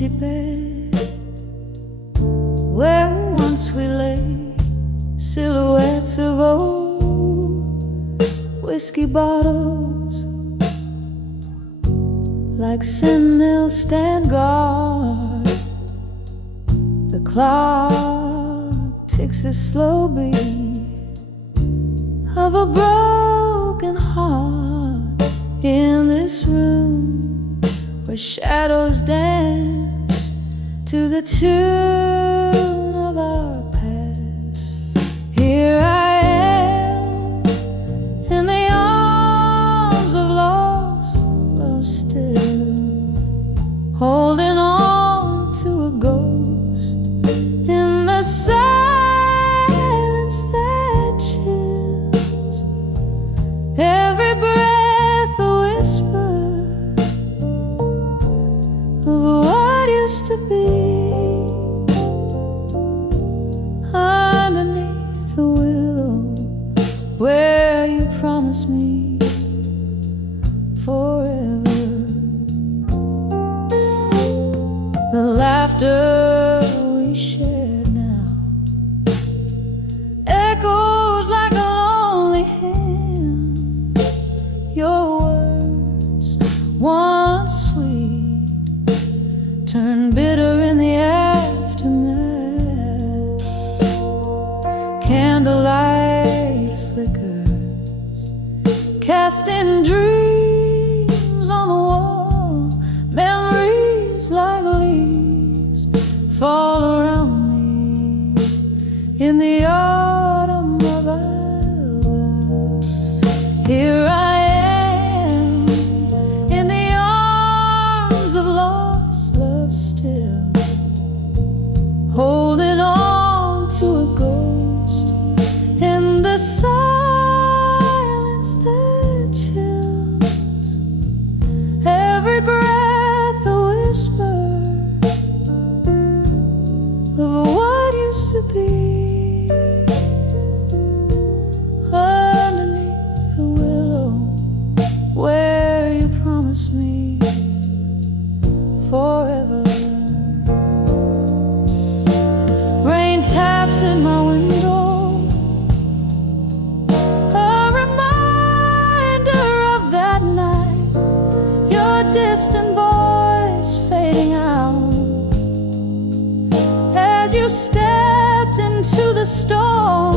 empty bed where once we lay, silhouettes of old whiskey bottles like sentinels stand guard. The clock ticks a slow beat of a broken heart in this room where shadows dance to the tune of our past. Here I am in the arms of lost love still, holding on to a ghost in the silence that chills. Every breath a whisper of what used to be. Underneath the willow where you promised me forever. The laughter we shared now echoes like a lonely hymn. Your words, once sweet, turn bitter in the aftermath. Candlelight flickers, casting dreams on the wall. Memories like leaves fall around me in the autumn of our love. Here I am in the arms of lost love still, holding on to a ghost in the silence that chills. Every breath a whisper of what used to be. Underneath the willow where you promised me forever. Rain taps at my window, a reminder of that night. Your distant voice fading out as you stepped into the storm.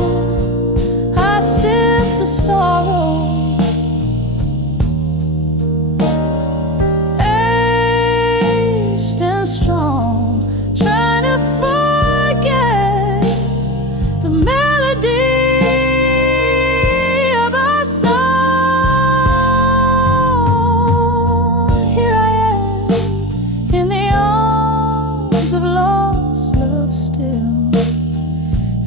I sip the sorrow, aged and strong, trying to forget the melody of our song. Here I am in the arms of lost love still,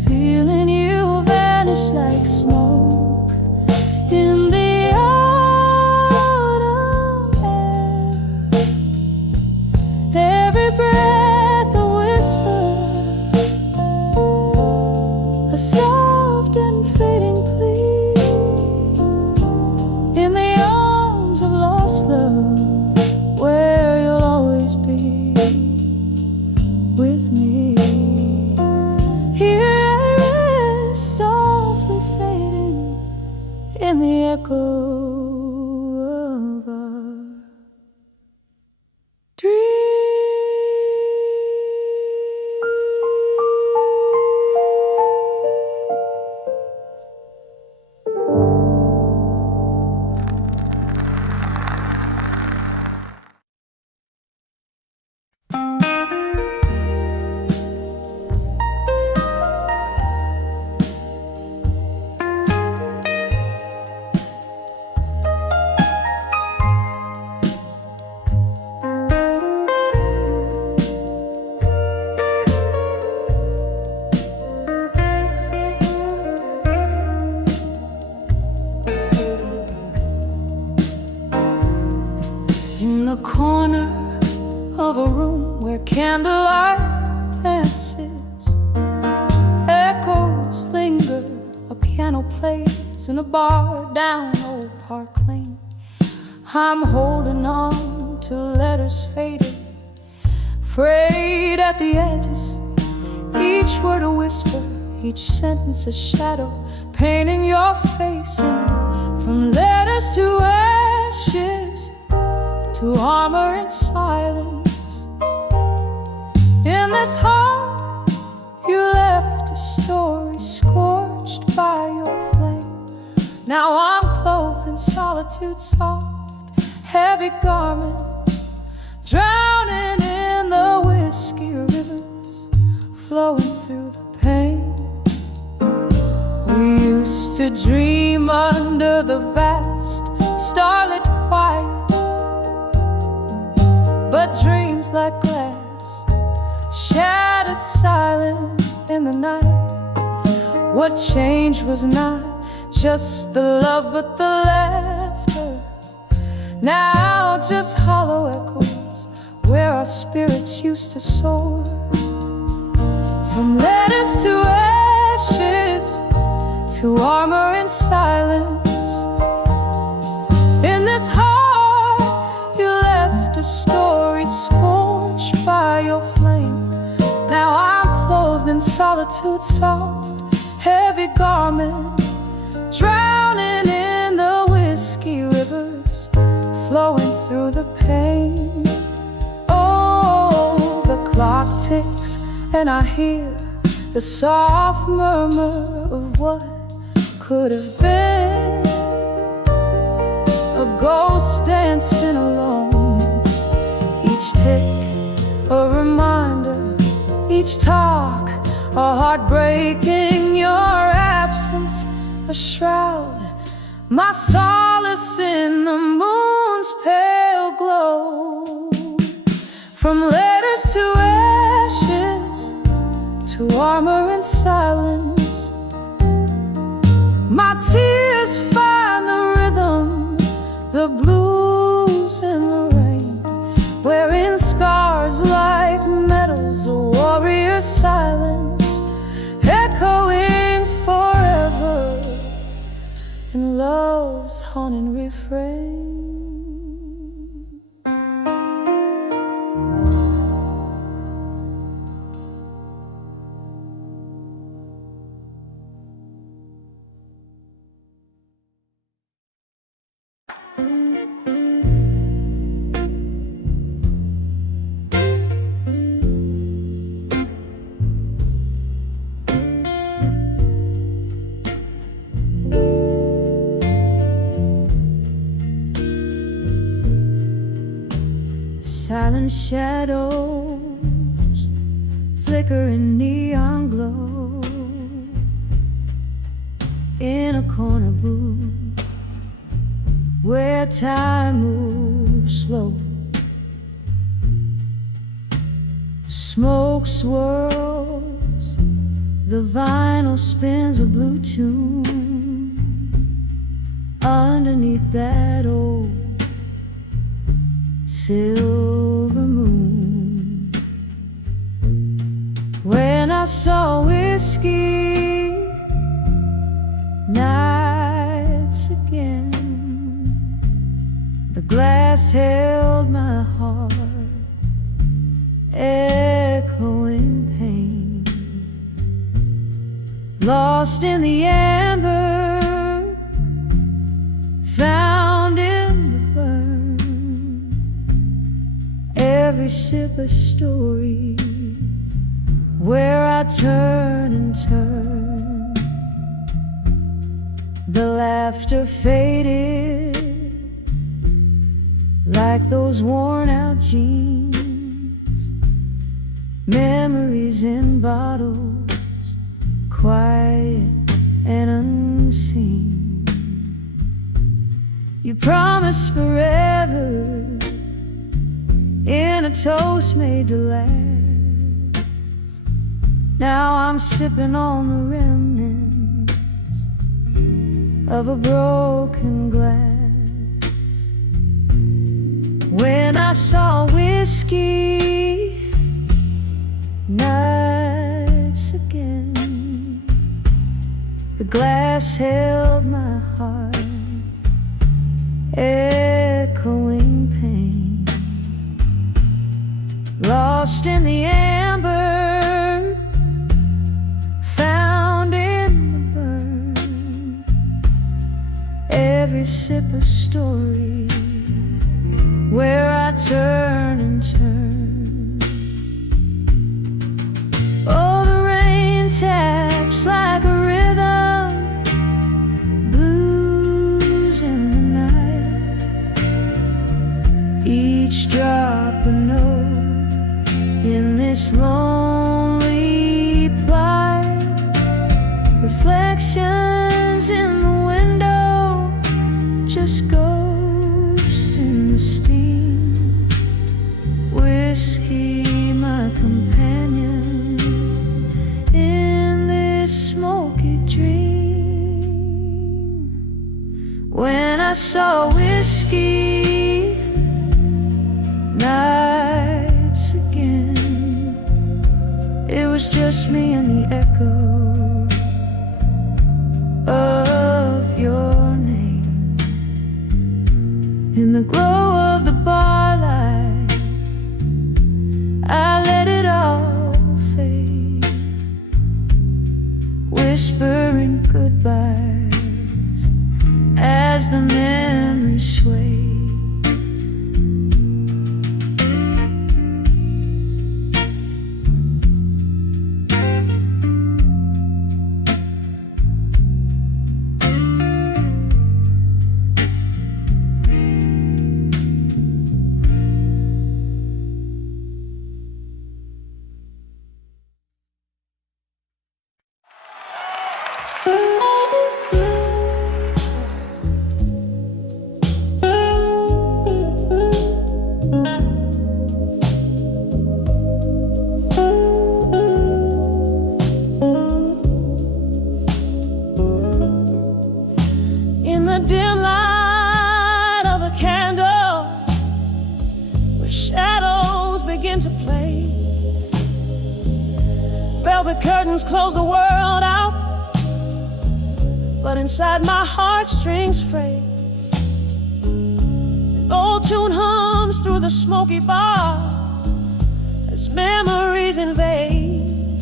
feeling you vanish like smoke in the autumn air. Every breath a whisper, a soft and fading plea in the arms of lost love where you'll always be with me. Here I rest, softly fading in the echo of our dreams. In the corner of a room where candlelight dances, echoes linger, a piano plays in a bar down Old Park Lane. I'm holding on to letters faded frayed at the edges, each word a whisper, each sentence a shadow, painting your face in. From letters to ashes, to armor and silence. In this heart you left a story scorched by your flame. Now I'm clothed in solitude's soft, heavy garment, drowning in the whiskey rivers, flowing through the pain. We used to dream under the vast starlit quiet, but dreams like glass shattered silent in the night. What changed was not just the love but the laughter, now just hollow echoes where our spirits used to soar. From letters to ashes, to armor and silence. In this heart you left a story scorched by your flame. Now I'm clothed in solitude's soft, heavy garment, drowning in the whiskey rivers, flowing through the pain. Oh, the clock ticks and I hear the soft murmur of what could have been, a ghost dancing alone. Each tick a reminder, each talk a heartbreak in your absence, a shroud, my solace in the moon's pale glow. From letters to ashes, to armor and silence, my tears find the rhythm, the blues in the rain, wearing scars like medals, a warrior's silence, echoing forever in love's haunting refrain. Silent shadows flicker in neon glow in a corner booth where time moves slow. Smoke swirls, the vinyl spins a blue tune underneath that old silver moon. When I saw whiskey nights again, the glass held my heart, echoing pain. Lost in the amber, found in the burn, every sip a story where I turn and turn. The laughter faded like those worn out jeans, memories in bottles, quiet and unseen. You promised forever in a toast made to last. Now I'm sipping on the remnants of a broken glass. When I saw whiskey nights again, the glass held my heart, echoing pain. Lost lost in the amber, found in the burn. Every sip a story where I turn and turn. Oh, the rain taps like a rhythm, blues in the night. Each drop a note in this lonely plight. Reflections in the window, just ghosts in the steam. Whiskey, my companion in this smoky dream. When I saw whiskey nights again, it was just me and the echo of your name. In the glow of the bar light, I let it all fade, whispering goodbyes as the memories sway. In the dim light of a candle, where shadows begin to play, velvet curtains close the world out, but inside my heartstrings fray. An old tune hums through the smoky bar as memories invade,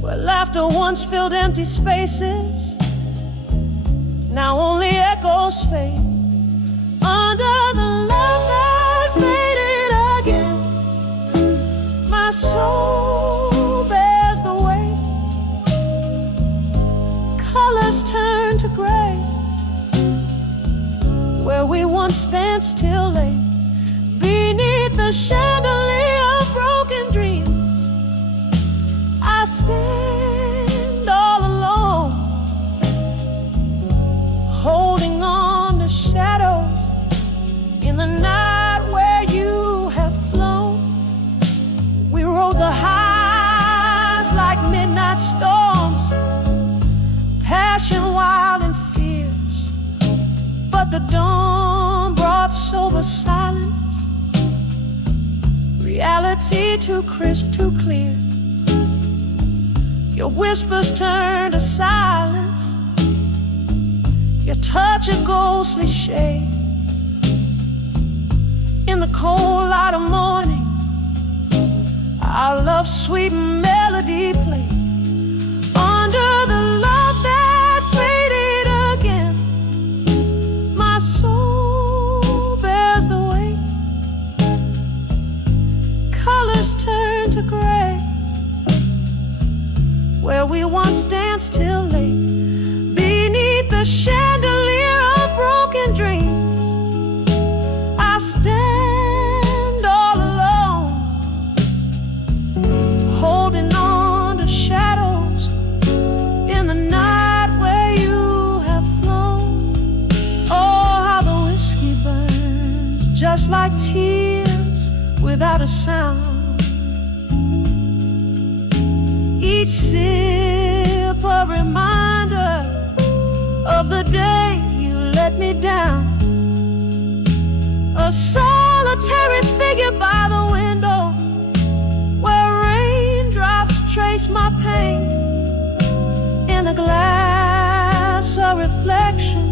where laughter once filled empty spaces, now only echoes fade. Under the love that faded again, my soul bears the weight. Colors turn to gray, where we once danced till late. Beneath the chandelier of broken dreams, I stand all alone, holding on to shadows in the night where you have flown. We rode the highs like midnight storms, passion wild and fierce, but the dawn brought sober silence, reality too crisp, too clear. Your whispers turn to silence, your touch a ghostly shade. In the cold light of morning, our love's sweet melody played. Under the love that faded again, my soul bears the weight. Colors turn to gray, where we once danced till late. Beneath the chandelier of broken dreams, I stand all alone, holding on to shadows in the night where you have flown. Oh, how the whiskey burns, just like tears without a sound. Each sip a reminder of the day you let me down. A solitary figure by the window, where raindrops trace my pain. In the glass, a reflection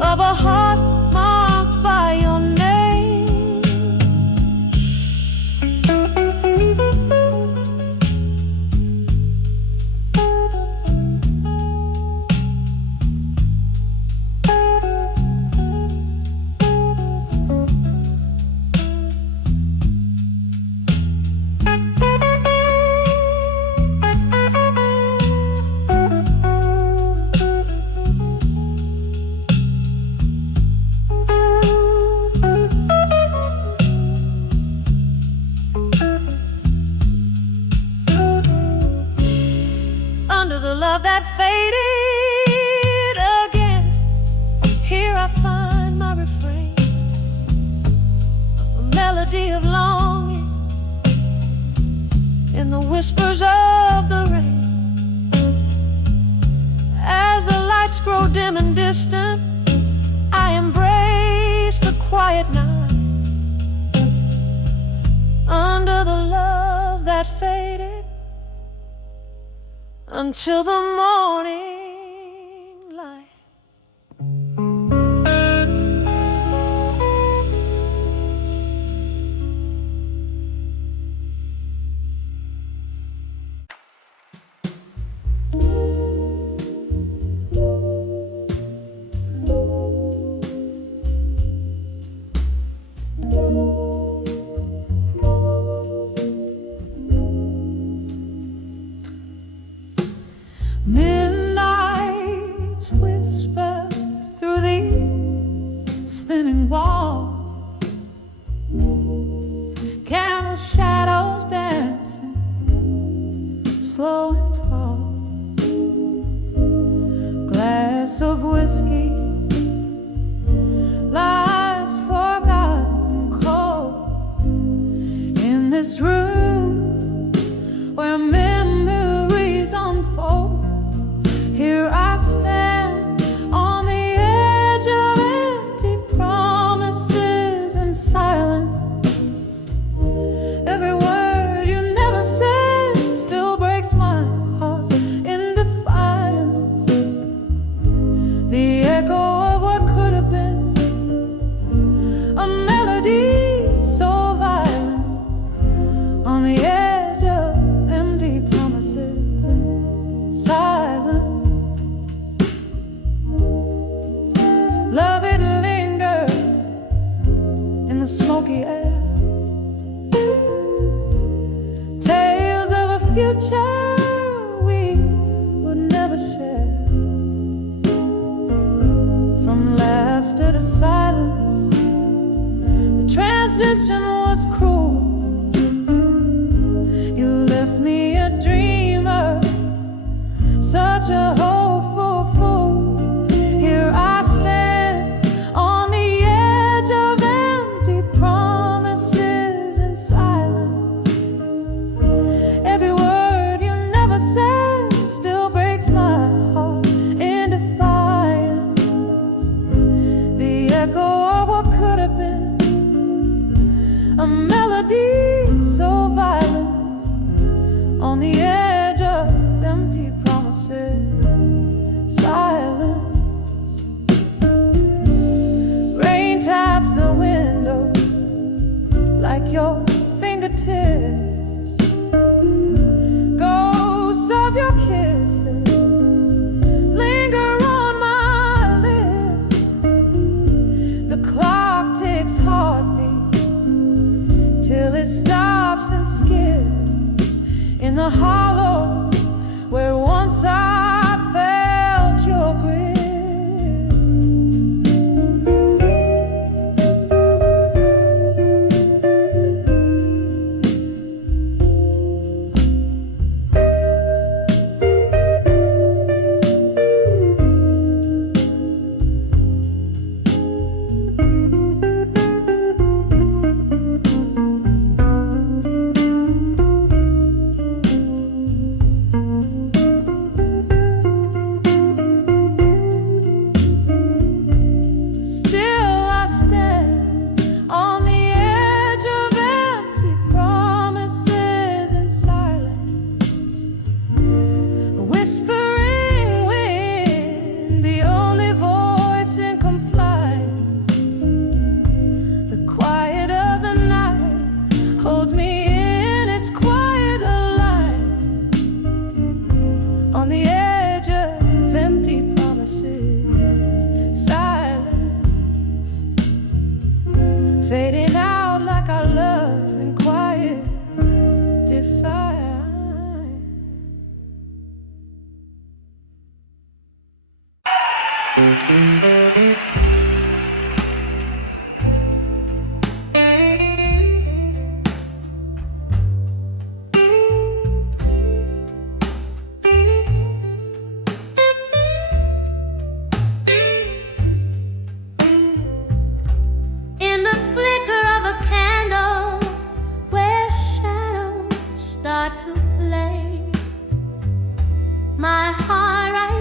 of a heart marked by your name. refrain, a melody of longing in the whispers of the rain. As the lights grow dim and distant, I embrace the quiet night under the love that faded until the morning light. Midnight's whisper through these thinning walls, candle shadows dancing slow and tall. Glass of whiskey lies forgotten cold in this room where memories unfold. Here I stand on the edge of empty promises and silence. Every word you never said still breaks my heart in defiance. The echo of what could have been, a melody so violent on the edge of empty promises and silence. Love it linger in the smoky air. Tales of a future we would never share. From laughter to silence, the transition was cruel. You left me a dreamer, such a hopeful fool. Here I stand on the edge of empty promises and silence. Every word you never said still breaks my heart in defiance. The echo of what could have been, a melody so violent on the edge of empty promises, silence. Rain taps the window like your fingertips. Ghosts of your kisses linger on my lips. The clock ticks heartbeats till it stops and skips in the hollow where once I felt your grip.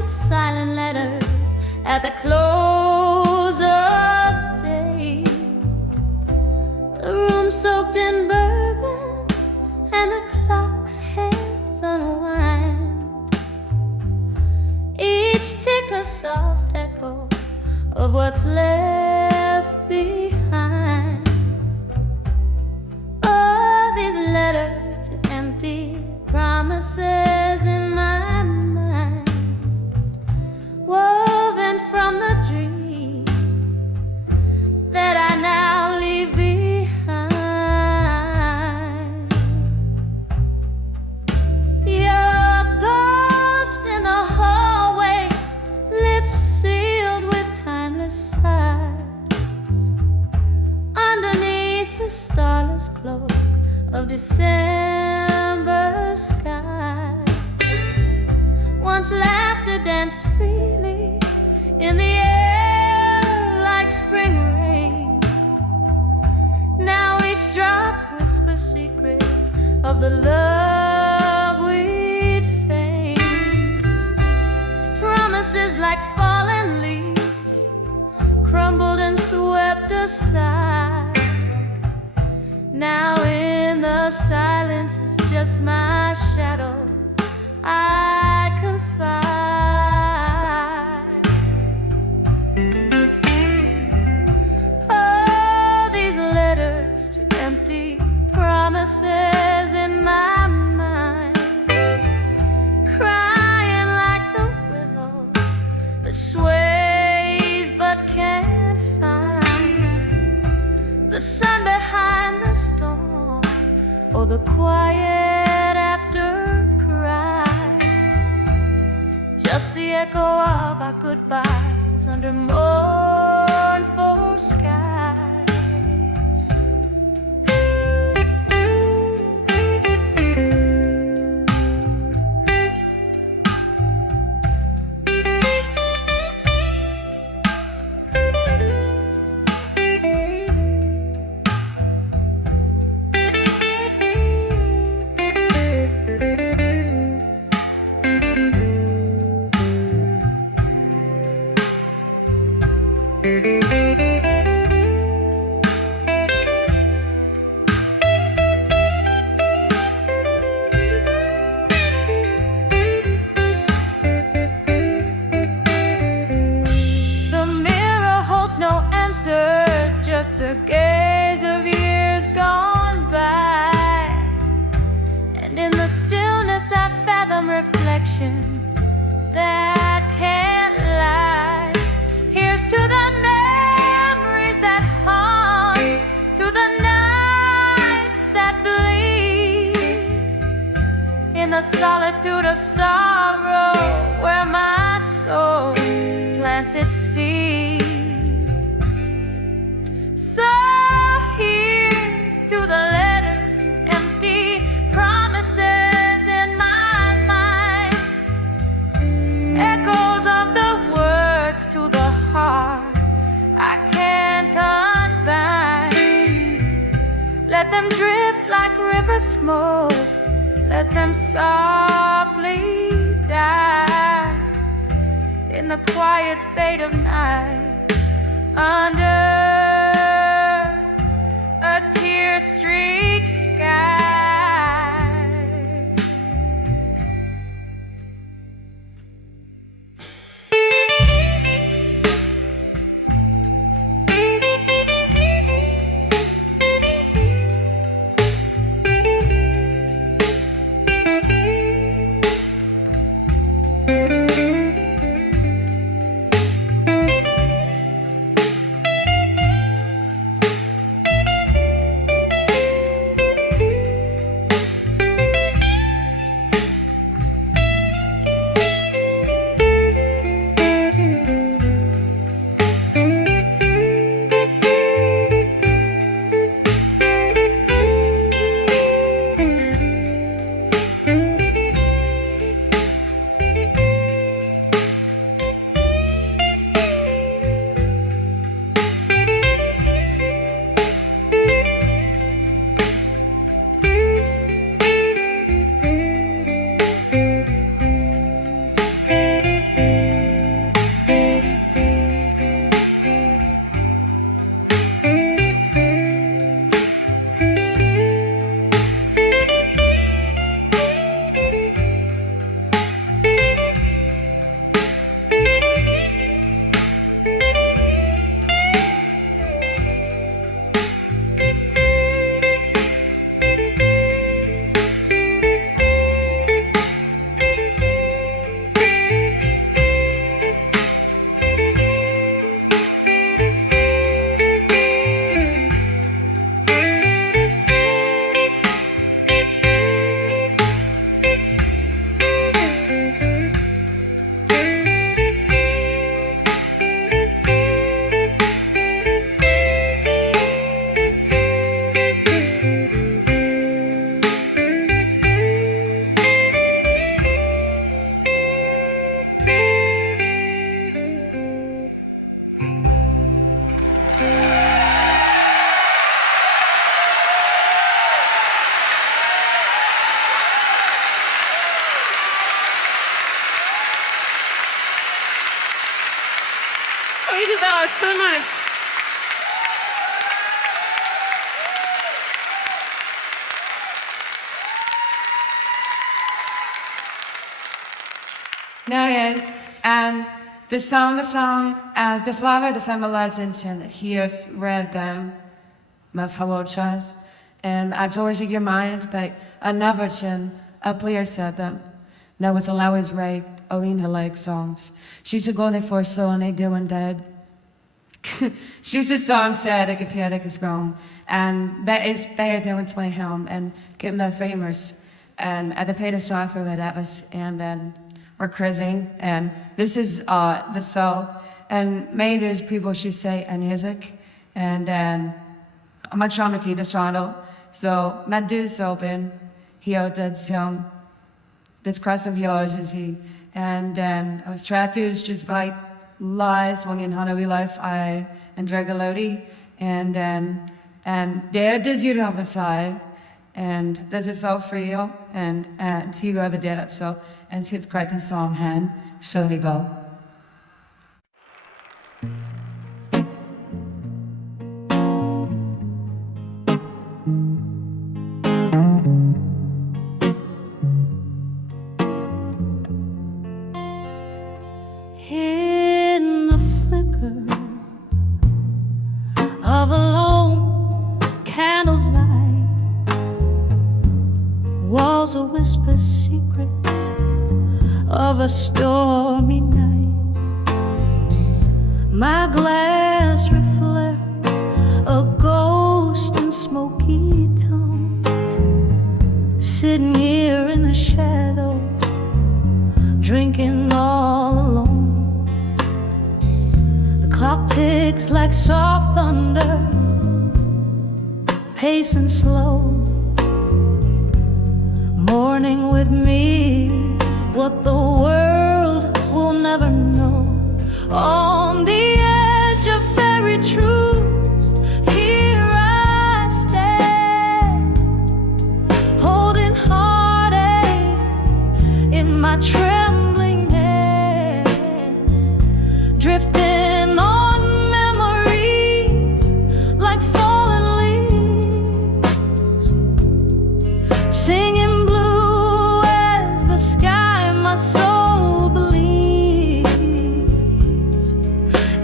silent letters at the close of day. The room soaked in bourbon and the clock's hands unwind. Each tick a soft echo of what's left behind. All these letters to empty promises in my mind, woven from the dream that I now leave behind. Your ghost in the hallway, lips sealed with timeless sighs, underneath the starless cloak of December skies. Once laughter danced freely in the air like spring rain. Now each drop whispers secrets of the love we'd feigned. Promises like fallen leaves, crumbled and swept aside. Now in the silence is just my shadow I confide. Oh, these letters to empty promises in my mind, crying like the willow that sways but can't find the sun behind the storm, or the quiet after cries. Just the echo of our goodbyes under mournful skies. Just a gaze of years gone by, and in the stillness I fathom reflections that can't lie. Here's to the memories that haunt, to the nights that bleed, in the solitude of sorrow where my soul plants its seed. So here's to the letters to empty promises in my mind, echoes of the words to the heart I can't unbind. Let them drift like river smoke, let them softly die in the quiet fade of night, under a tear-streaked sky. Thank you guys so much. Noted. And the song, this lover, the song Ballads, and he has read them, my fellow chas. And I told your mind, but I never chin, a player said them. No, was always rape, Alina like songs. She's a go there for so and they doing dead. She's a song said, ik heb het is gone. And that is, they are doing my helm and getting that famous. And at the paid a song for that was, and then we're cruising, and this is the soul. And made as people should say a music, and then I'm not trying to keep the channel. So my dude's open, he did some this crust of yours is he, and then I was trying to just like lies when in Hanoi life I and Dragalodi, and then there does you have a side. And this is all for you, and see you ever did it. So, and see it's quite a song hand. So we go. In the flicker of a lone candle's light, walls a whisper secrets of a stormy night. My glass reflects a ghost in smoky tones, sitting here in the shadows, drinking all alone. The clock ticks like soft thunder, pacing slow, mourning with me what the world will never know. On the edge of very truth, here I stand, holding heartache in my trembling hand, drifting on memories like fallen leaves, singing blue as the sky my soul believes.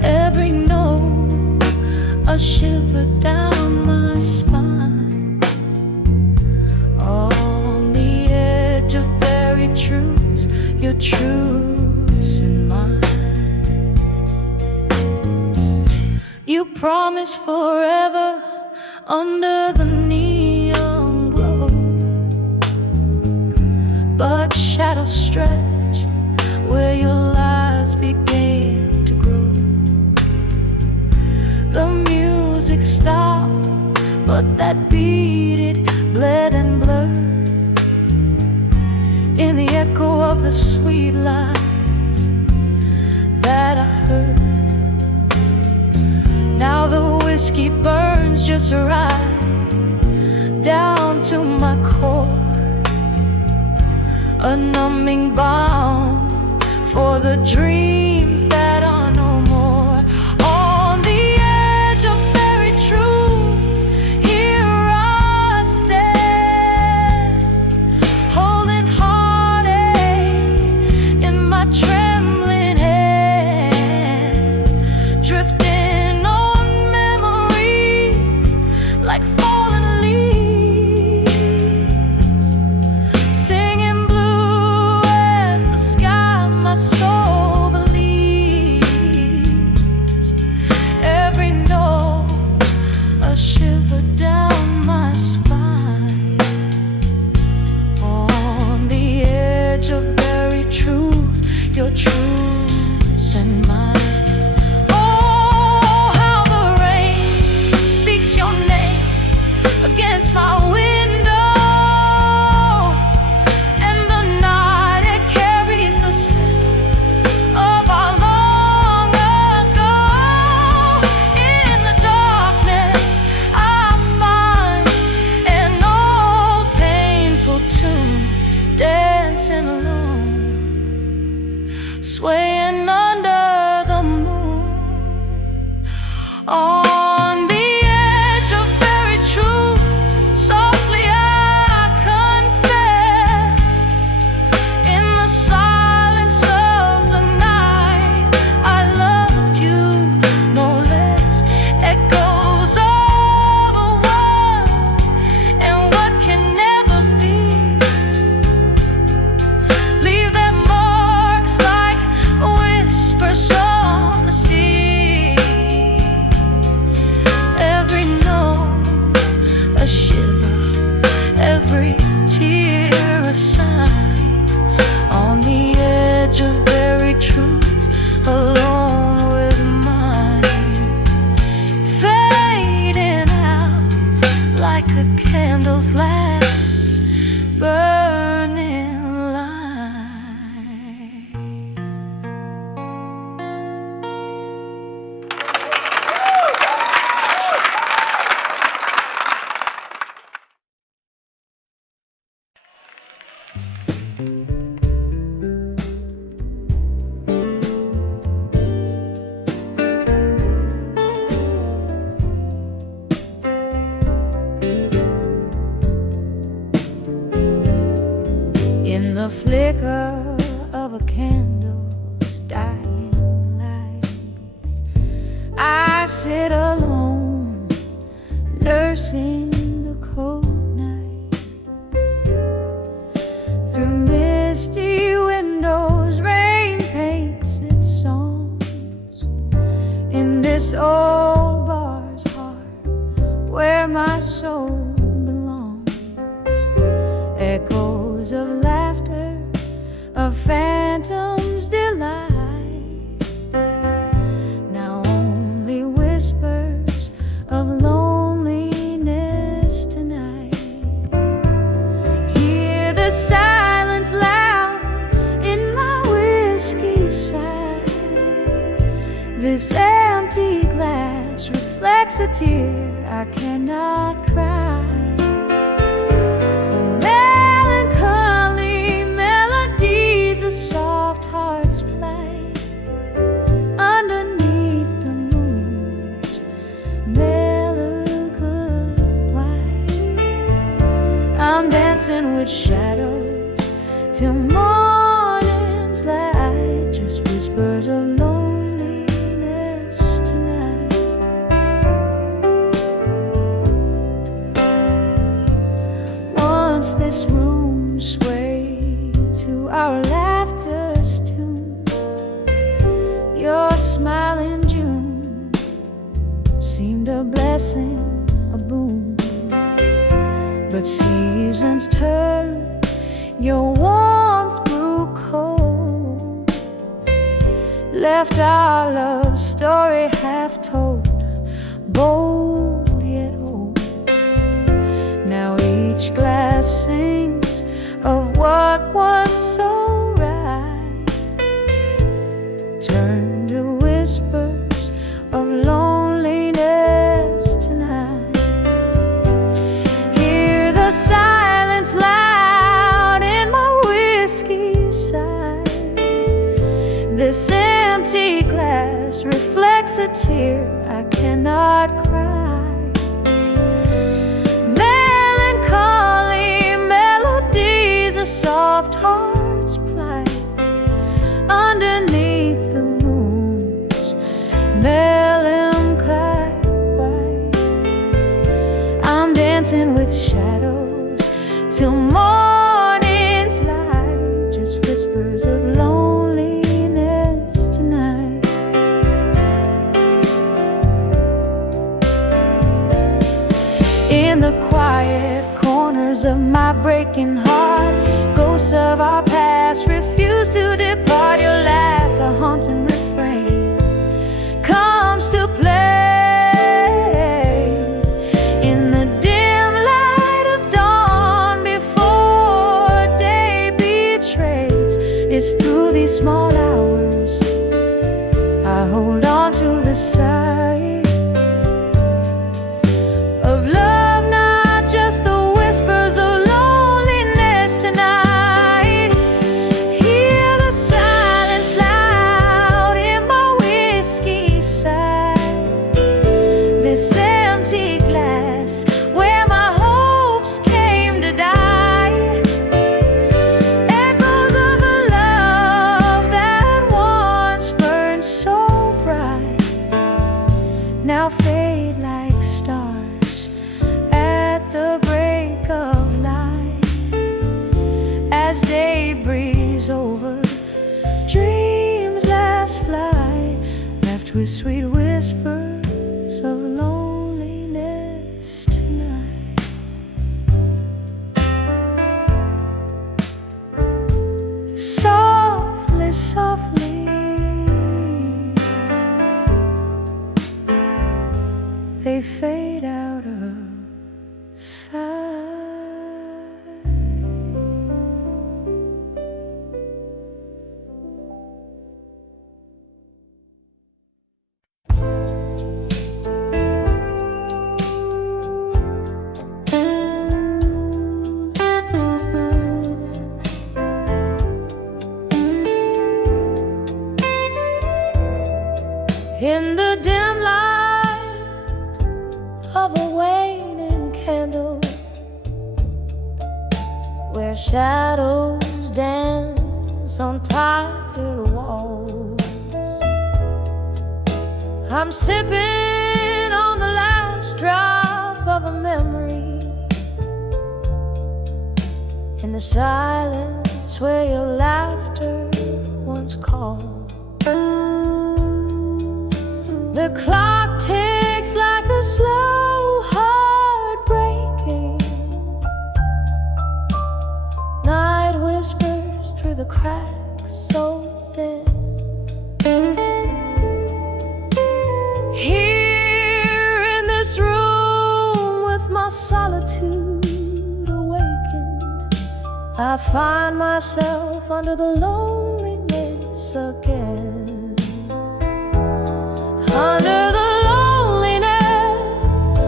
Every note a shiver down my spine, on the edge of buried truths, your truths and mine. You promise forever under the neon glow, but shadows stretch where your lies began to grow. The music stopped, but that beat it bled and blurred in the echo of the sweet lies that I heard. Now the whiskey burns just right down to my core, a numbing balm for the dreams that are no more. On the edge of buried truths, here I stand, holding heartache in my trembling hand, drifting on memories like fallen leaves, singing blue as the sky my soul believes. sit alone, nursing the cold night. Through misty windows, rain paints its songs in this old bar's heart where my soul belongs. Echoes of laughter, of phantoms' delight. Now only whispers of loneliness tonight. Hear the silence loud in my whiskey side. This empty glass reflects a tear I cannot cry. Melancholy melodies of soft hearts play underneath the moon's melancholy white. I'm dancing with shadows till morning's light, just whispers of loneliness tonight. Once this room swayed to our laughter's tune. Your smile in June seemed a blessing, a boon. But seasons turned, your warmth grew cold, left our love story half told, bold yet old. Now each glass sings of what was so right, turn to whispers of loneliness tonight. Hear the silence loud in my whiskey side. This empty glass reflects a tear I cannot cry. Melancholy melodies of soft hearts plight underneath the moon's melancholy white. I'm dancing with shadows till morning's light, just whispers of loneliness tonight. In the quiet corners of my breaking heart, ghosts of our past refuse to depart. Your laugh, a haunting refrain, comes to play in the dim light of dawn before day betrays. It's through these small hours I hold on to the sight of love, not just the whispers of loneliness tonight. Hear the silence loud in my whiskey side. This empty glass where my hopes came to die. Echoes of a love that once burned so bright now fade like stars at the break of light. As day breathes over dreams last flight, left with sweet whispers of loneliness tonight. Softly, softly they fade out of sight. In the dim light of a waning candle, where shadows dance on tired walls, I'm sipping drop of a memory in the silence where your laughter once called. The clock ticks like a slow heart breaking. Night whispers through the cracks so thin. Here in this room with my solitude awakened, I find myself under the loneliness again. Under the loneliness,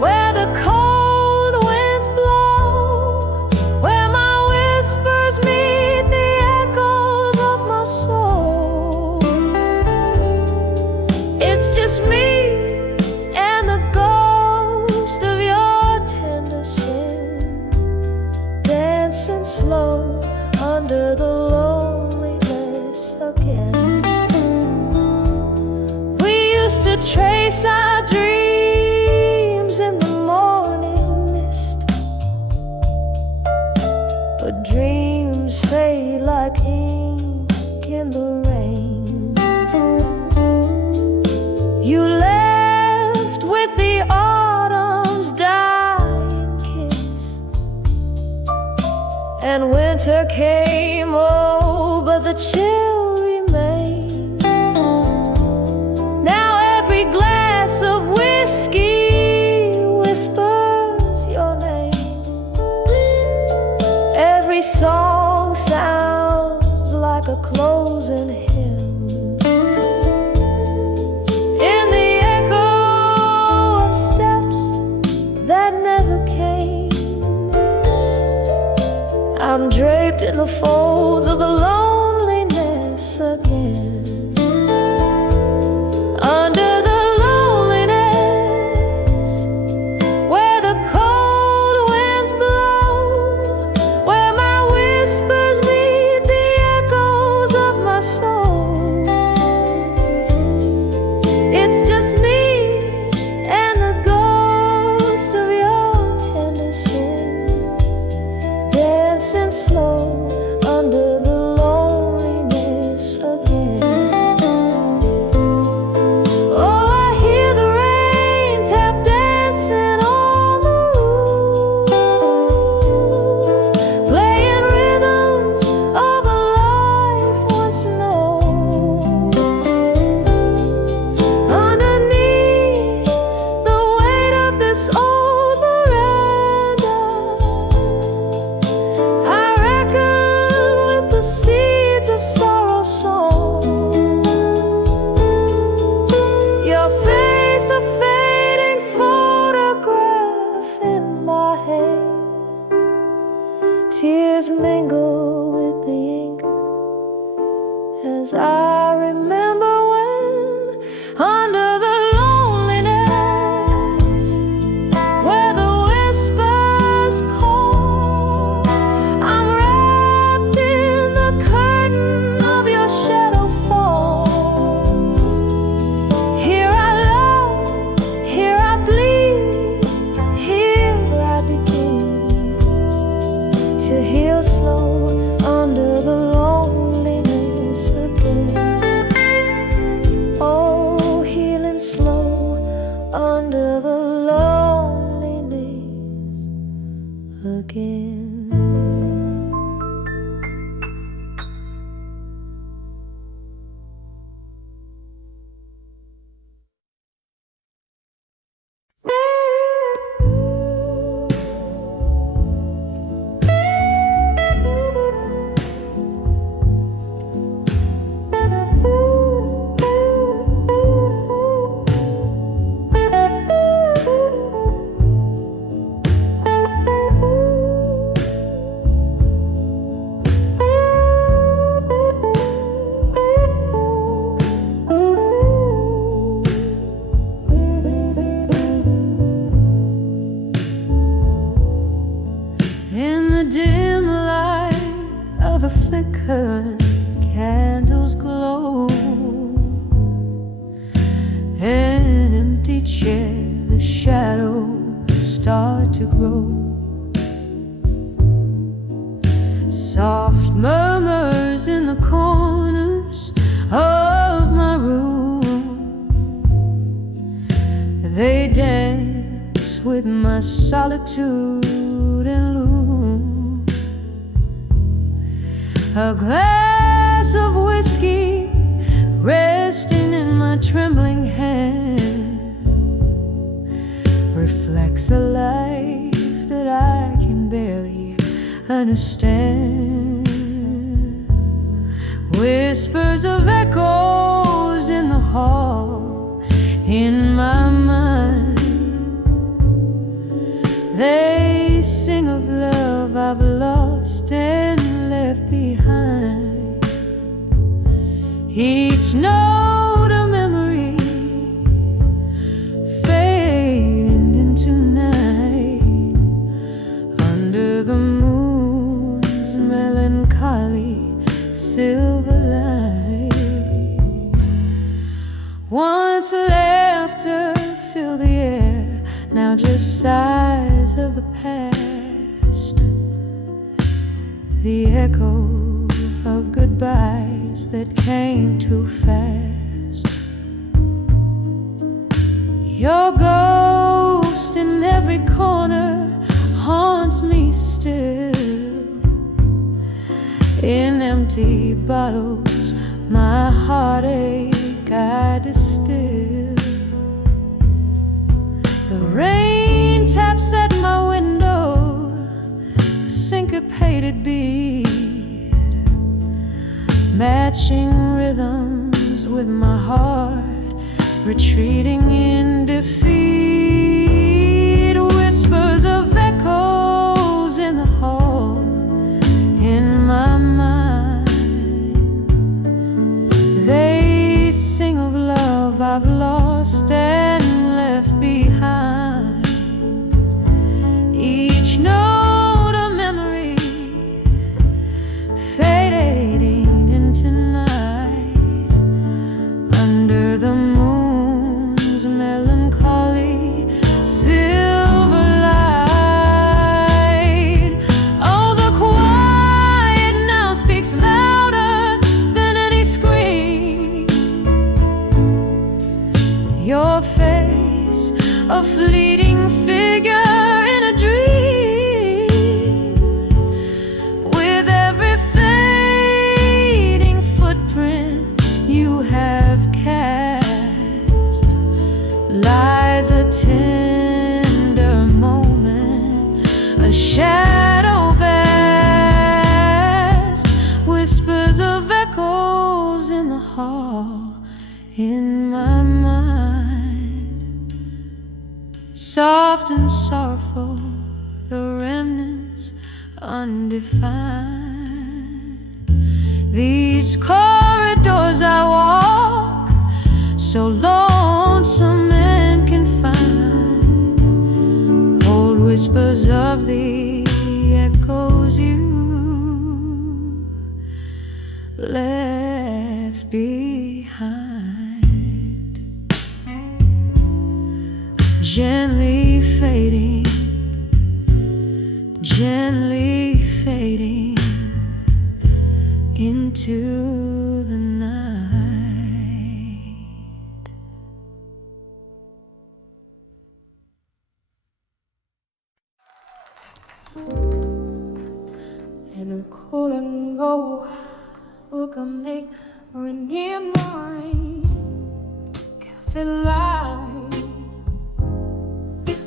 where the cold winds blow, where my whispers meet the echoes of my soul. It's just me and the ghost of your tender sin, dancing slow under the loneliness again. To trace our dreams in the morning mist, but dreams fade like ink in the rain. You left with the autumn's dying kiss, and winter came, oh, but the chill remained. Glass of whiskey whispers your name. Every song sounds like a closing hymn. In the echo of steps that never came, I'm draped in the folds of the loneliness again. Under tears mingle with the ink as I remember when under the loneliness where the whispers call, I'm wrapped in the curtain of your shadow fall. Here I love, here I bleed, here I begin to heal slow under the loneliness again. Oh, healing slow under the loneliness again. road. Soft murmurs in the corners of my room, they dance with my solitude and gloom. A glass of whiskey resting in my trembling hand reflects a life that I can barely understand. Whispers of echoes in the hall in my mind, they sing of love I've lost and left behind. Each note a memory fading into night under the moon's melancholy silver light. Once laughter filled the air, now just sighs of the past, the echo of goodbyes that came too fast. Your ghost in every corner haunts me still. In empty bottles my heartache I distill. The rain taps at my window, a syncopated beat, matching rhythms with my heart retreating in defeat. Whispers of echoes in the hall in my mind, they sing of love I've lost and left behind. Each note a memory fading into night under the moon's melancholy silver light. Oh, the quiet now speaks louder than any scream. Your face, a fleeting figure in a dream, with every fading footprint you have cast lies a tender moment, a shadow vast. Whispers of echoes in the hall in my mind, soft and sorrowful, the remnants undefined. These corridors I walk, so lonesome and confined, hold whispers of the echoes you left behind. Gently fading, gently fading into the night. And I couldn't go, look a make near mine, cafe light,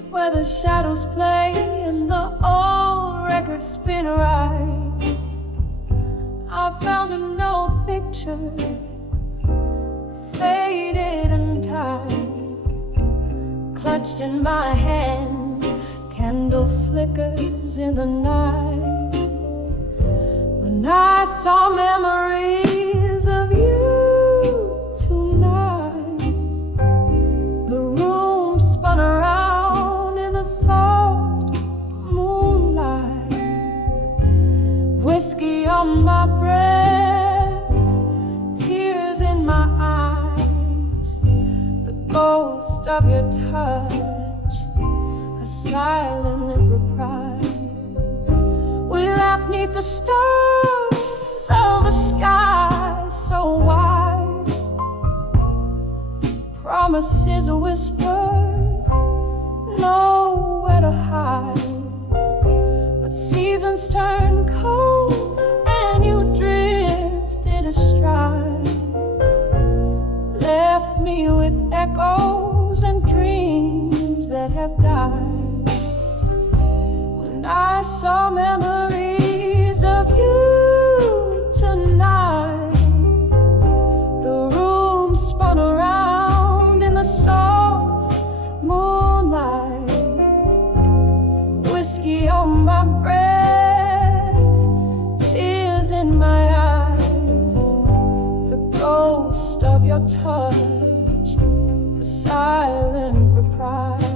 where the shadows play and the old records spin right. I found an old picture, faded and tied, clutched in my hand, candle flickers in the night. When I saw memories of you tonight, the room spun around in the soft moonlight. Whiskey on my breath, tears in my eyes, the ghost of your touch, a silently reprised. We laughed 'neath the stars of a sky so wide. Promises whispered, nowhere to hide. But seasons turned cold and you drifted astride. Left me with echoes and dreams that have died. When I saw memories of you tonight, the room spun around in the soft moonlight. Whiskey on my breath, tears in my eyes, the ghost of your touch, the silent reprise.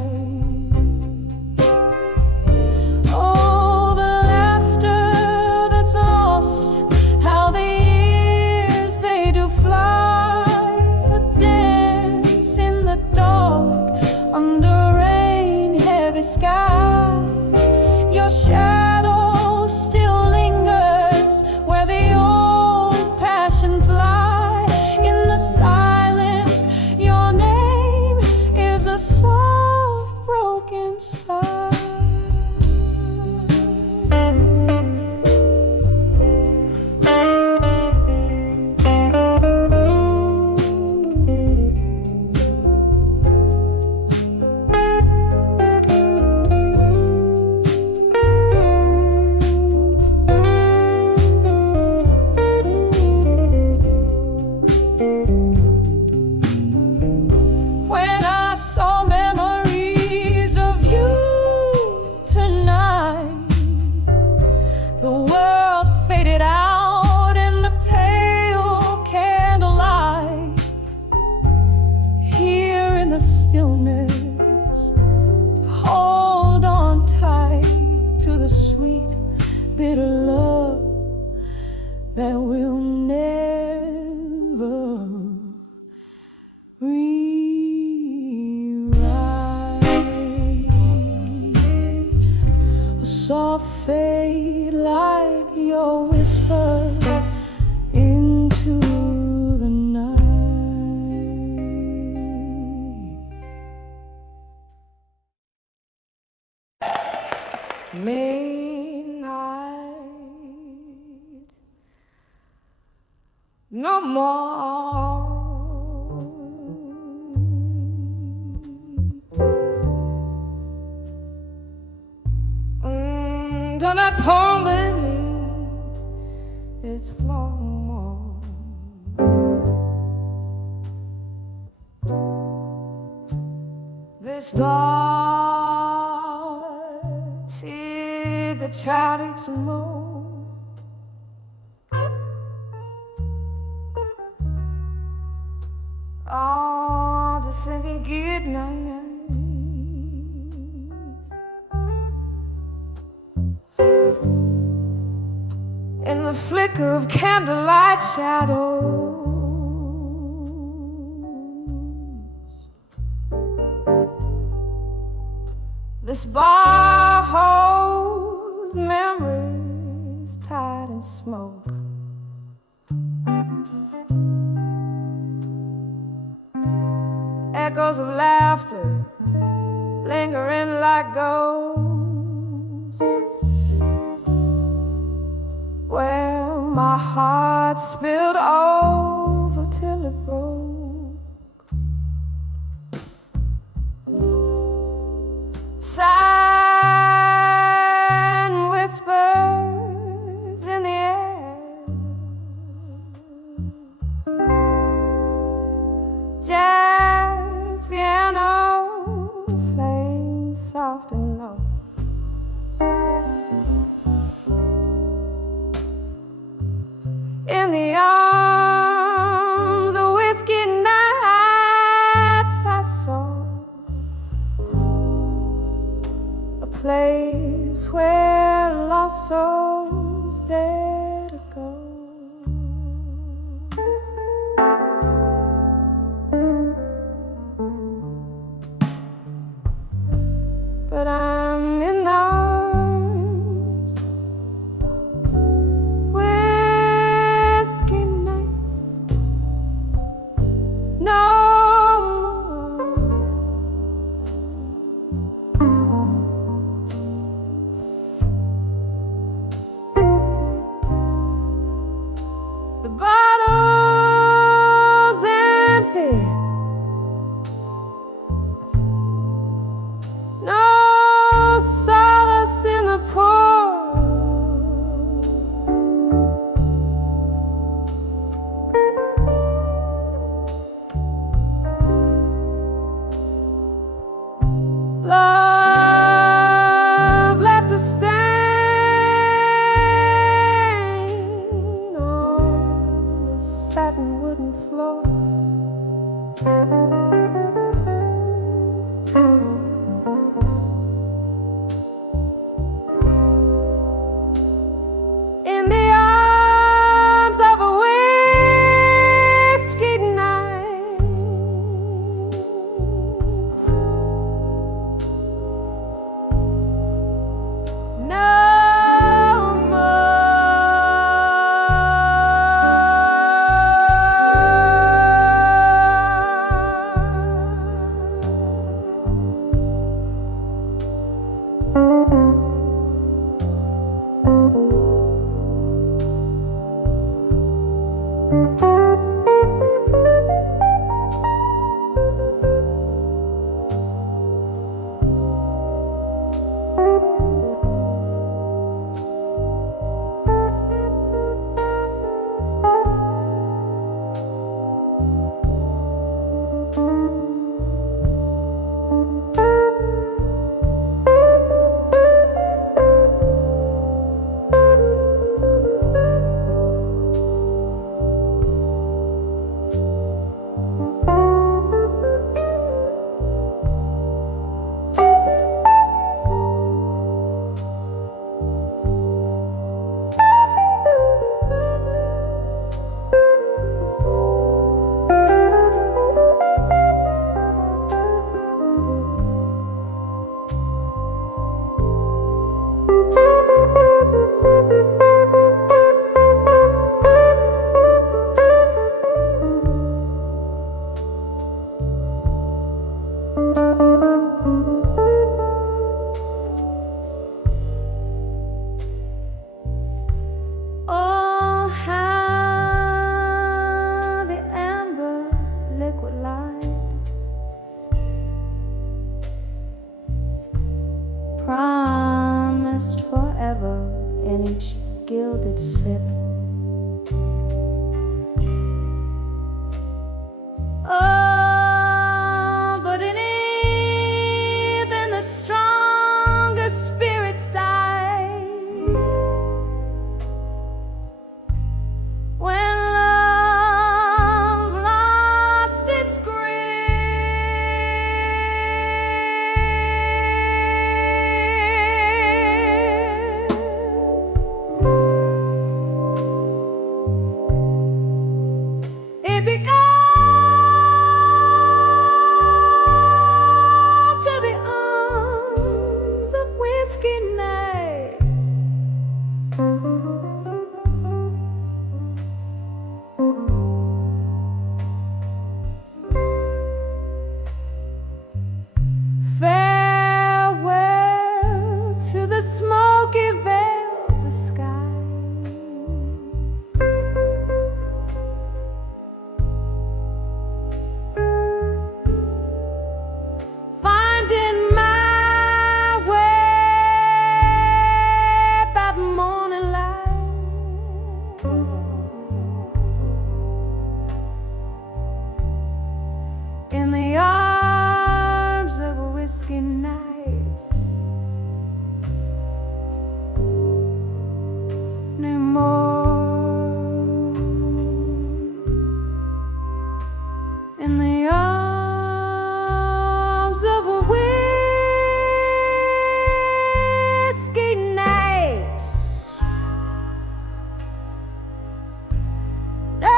Oh, the laughter that's lost, how the years they do fly. A dance in the dark, under rain, heavy sky. Your shadow still lingers where the old passions lie. In the silence, your name is a soft broken sigh. When I saw memories of you tonight, the world faded out in the pale candlelight. Here in the stillness, hold on tight to the sweet, bitter love that will never rewrite. A soft fade like your whisper into the night. Midnight, no more. Under that pouring rain, it's flowing. They started the chatter to move. Oh, the sinking good night. In the flicker of candlelight shadows, this bar holds memories tied in smoke. Echoes of laughter lingering like ghosts, where my heart spilled over till it broke. Silent whispers in the air, jazz piano flames soft and low. In the arms of whiskey nights, I saw a place where lost souls dare to go. In the arms of a whiskey night, no oh, how the amber liquid light promised forever in each gilded sip. Oh, but in even the strongest spirits died when love lost its grip. It began to the arms of whiskey nights. Farewell to the smoky veil of the sky. Finding my way by the morning light, in the arms of a whiskey nights. No more in the arms of a whiskey nights. No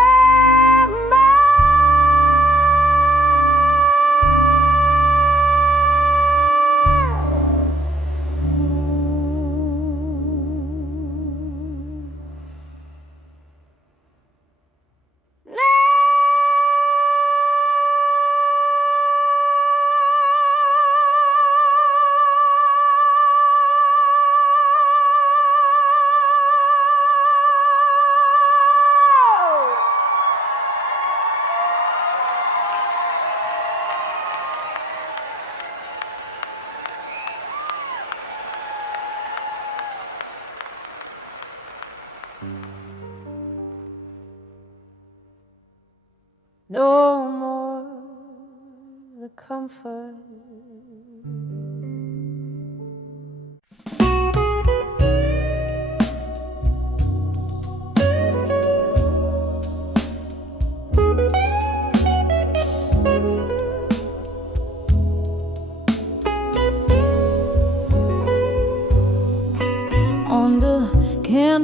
no more the comfort.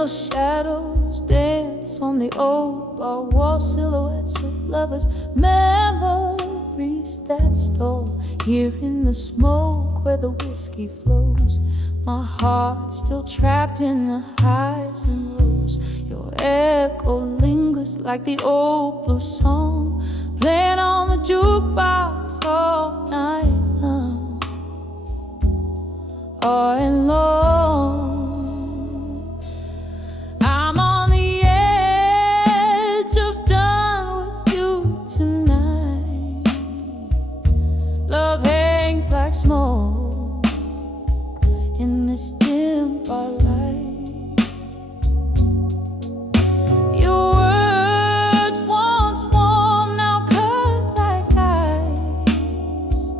little shadows dance on the old bar wall, silhouettes of lovers, memories that stole here in the smoke where the whiskey flows. My heart still trapped in the highs and lows. Your echo lingers like the old blue song, playing on the jukebox all night long, all alone. I'm on the edge of done with you tonight. Love hangs like smoke in this dim bar light. Your words once warm, now cut like ice.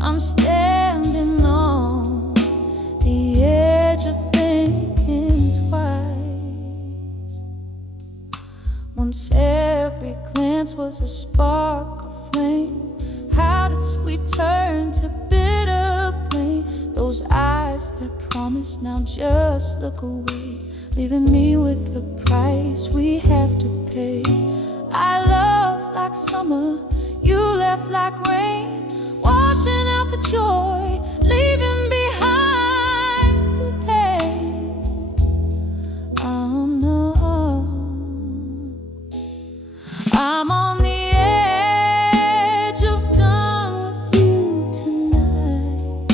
I'm standing on the edge of thinking twice. Once every glance was a spark of flame. How did sweet turn to bitter pain? Those eyes that promise now just look away, leaving me with the price we have to pay. I love like summer, you left like rain, washing out the joy, leaving behind the pain. I'm on the edge of done with you tonight.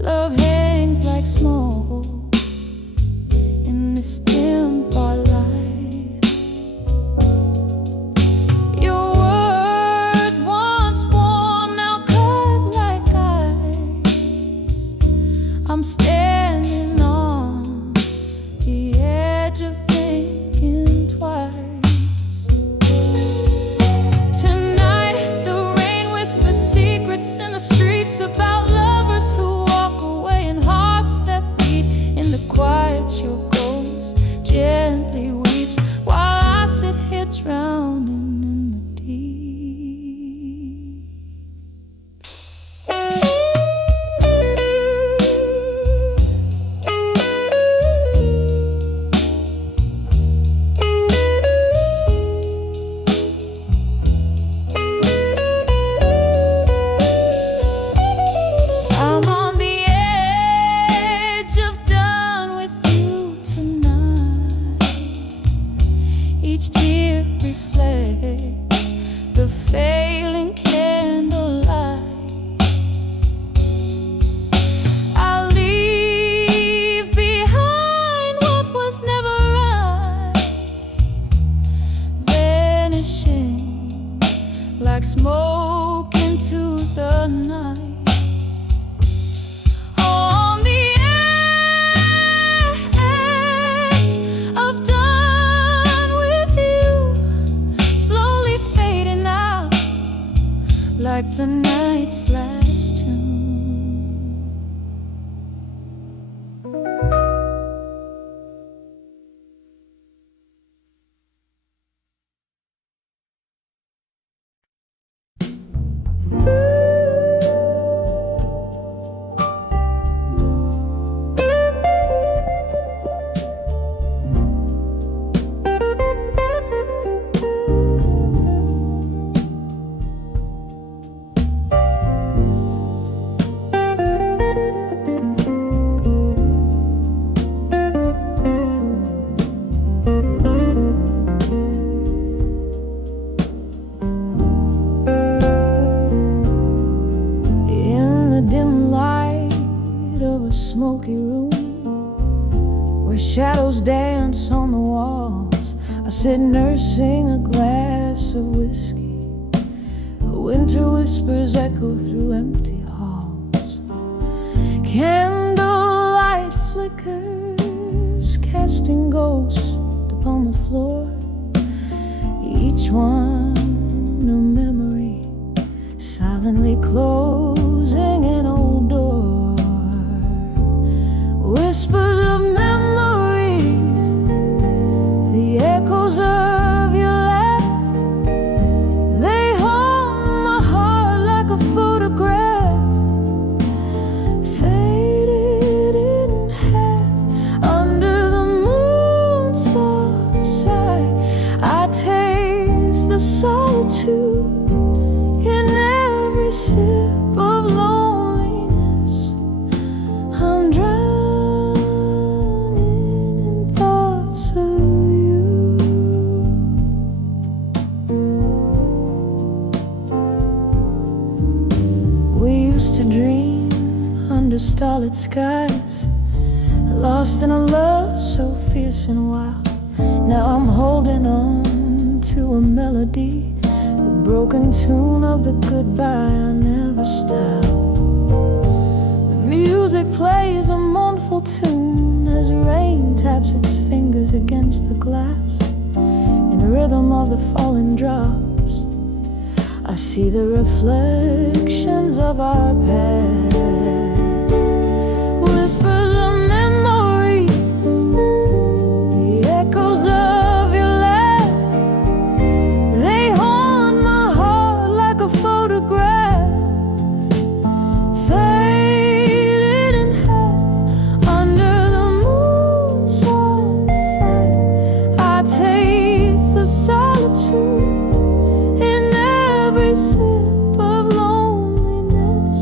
Love hangs like smoke in this dim bar light. Your words once warm, now cut like ice. I'm standing on the edge of thinking twice. Tonight the rain whispers secrets in the streets about lovers who walk away and hearts that beat in the quiet. Your ghost gently weeps while I sit here drowning in the deep. I'm on the edge of done with you tonight. Each tear reflects the failing candlelight. I'll leave behind what was never right, vanishing like smoke into the night. On the edge of done with you, slowly fading out like the night's last tune. In the dim light of a smoky room, where shadows dance on the walls, I sit nursing a glass of whiskey. Winter whispers echo through empty halls. Candlelight flickers, casting ghosts upon the floor. Each one a new memory, silently closing an old door. Whispers of memories, the echoes of your laugh, they haunt my heart like a photograph, faded in half under the solitude, in every sip of loneliness, I'm drowning in thoughts of you. We used to dream under starlit skies, lost in a love so fierce and wild. Now I'm holding on to a melody, the broken tune of the goodbye I never styled. The music plays a mournful tune as rain taps its fingers against the glass. In the rhythm of the falling drops, I see the reflections of our past. Whispers of memories, the echoes of your laugh, they haunt my heart like a photograph, faded in half under the moon's soft side. I taste the solitude in every sip of loneliness.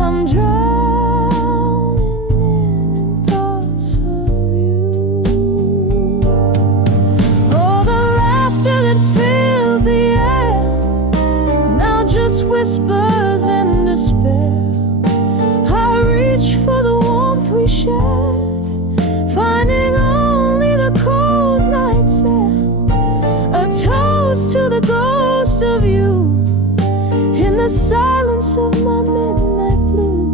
I'm drowning in thoughts of you. Oh, the laughter that filled the air now just whispers in despair. I reach for the warmth we shared, finding only the cold night's air. A toast to the ghost of you in the silence of my midnight blue.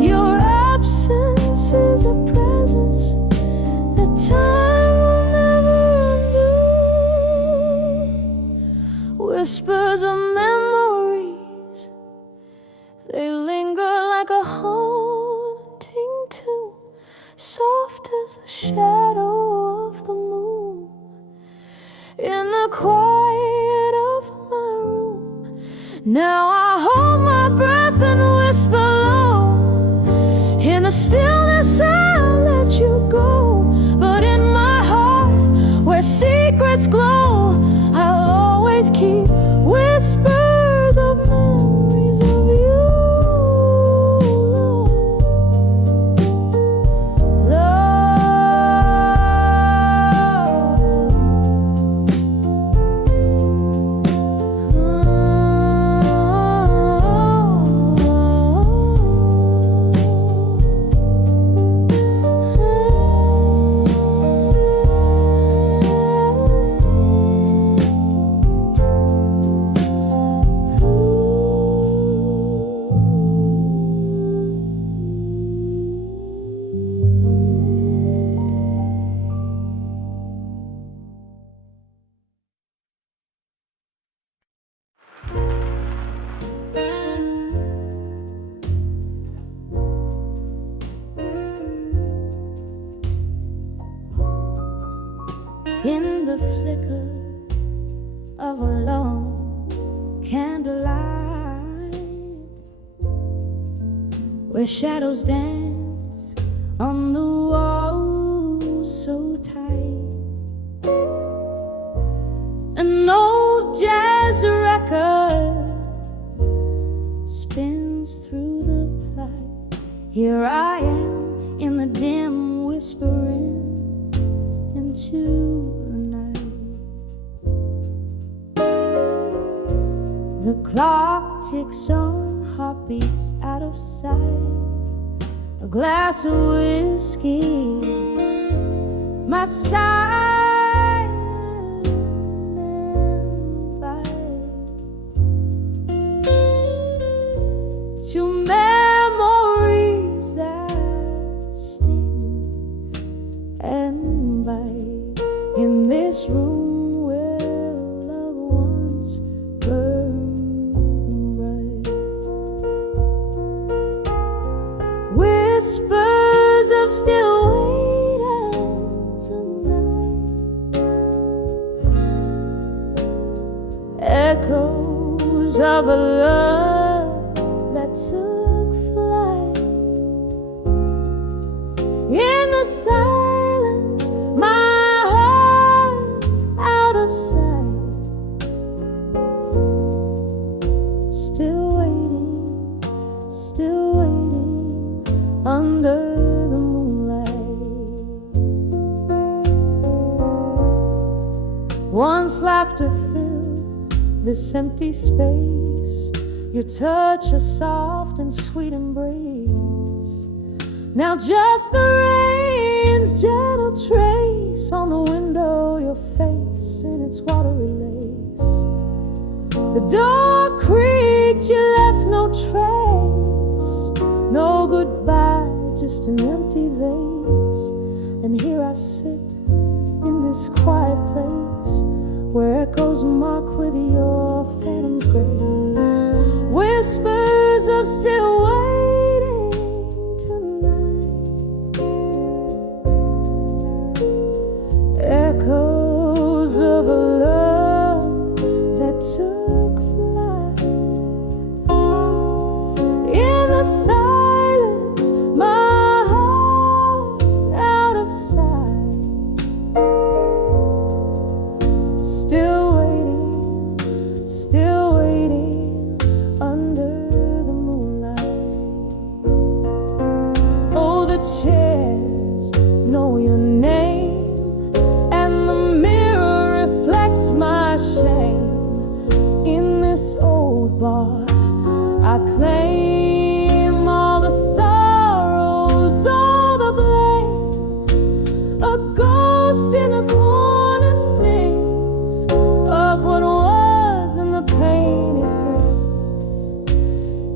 Your absence is a presence that time will never undo. Whispers of memories, they linger like a haunting tune, soft as the shadow of the moon. In the quiet of my room, now I hold my breath and whisper low. In the stillness I'll let you go, but in my heart where secrets glow, I'll always keep whispers of memories of you. In the flicker of a lone candlelight, where shadows dance on the wall so tight, an old jazz record spins through the plight. Here I am in the dim whispering into the night. The clock ticks on, heartbeats out of sight. A glass of whiskey, my silent invite to memories that sting and bite. In this room where loved ones burn bright, whispers of still waiting tonight, echoes of a love that took flight. In the silence, my heart out of sight, laughter filled this empty space. Your touch, a soft and sweet embrace. Now just the rain's gentle trace on the window, your face in its watery lace. The door creaked, you left no trace, no goodbye, just an empty vase. And here I sit in this quiet place where echoes mock with your phantom's grace. Whispers of still waiting tonight, echoes of a love that took flight. In the silence, my heart out of sight, still waiting, still waiting under the moonlight. Oh, the chairs know your name, and the mirror reflects my shame. In this old bar, I claim all the sorrows, all the blame. A ghost in the corner sings of what was and the pain it brings.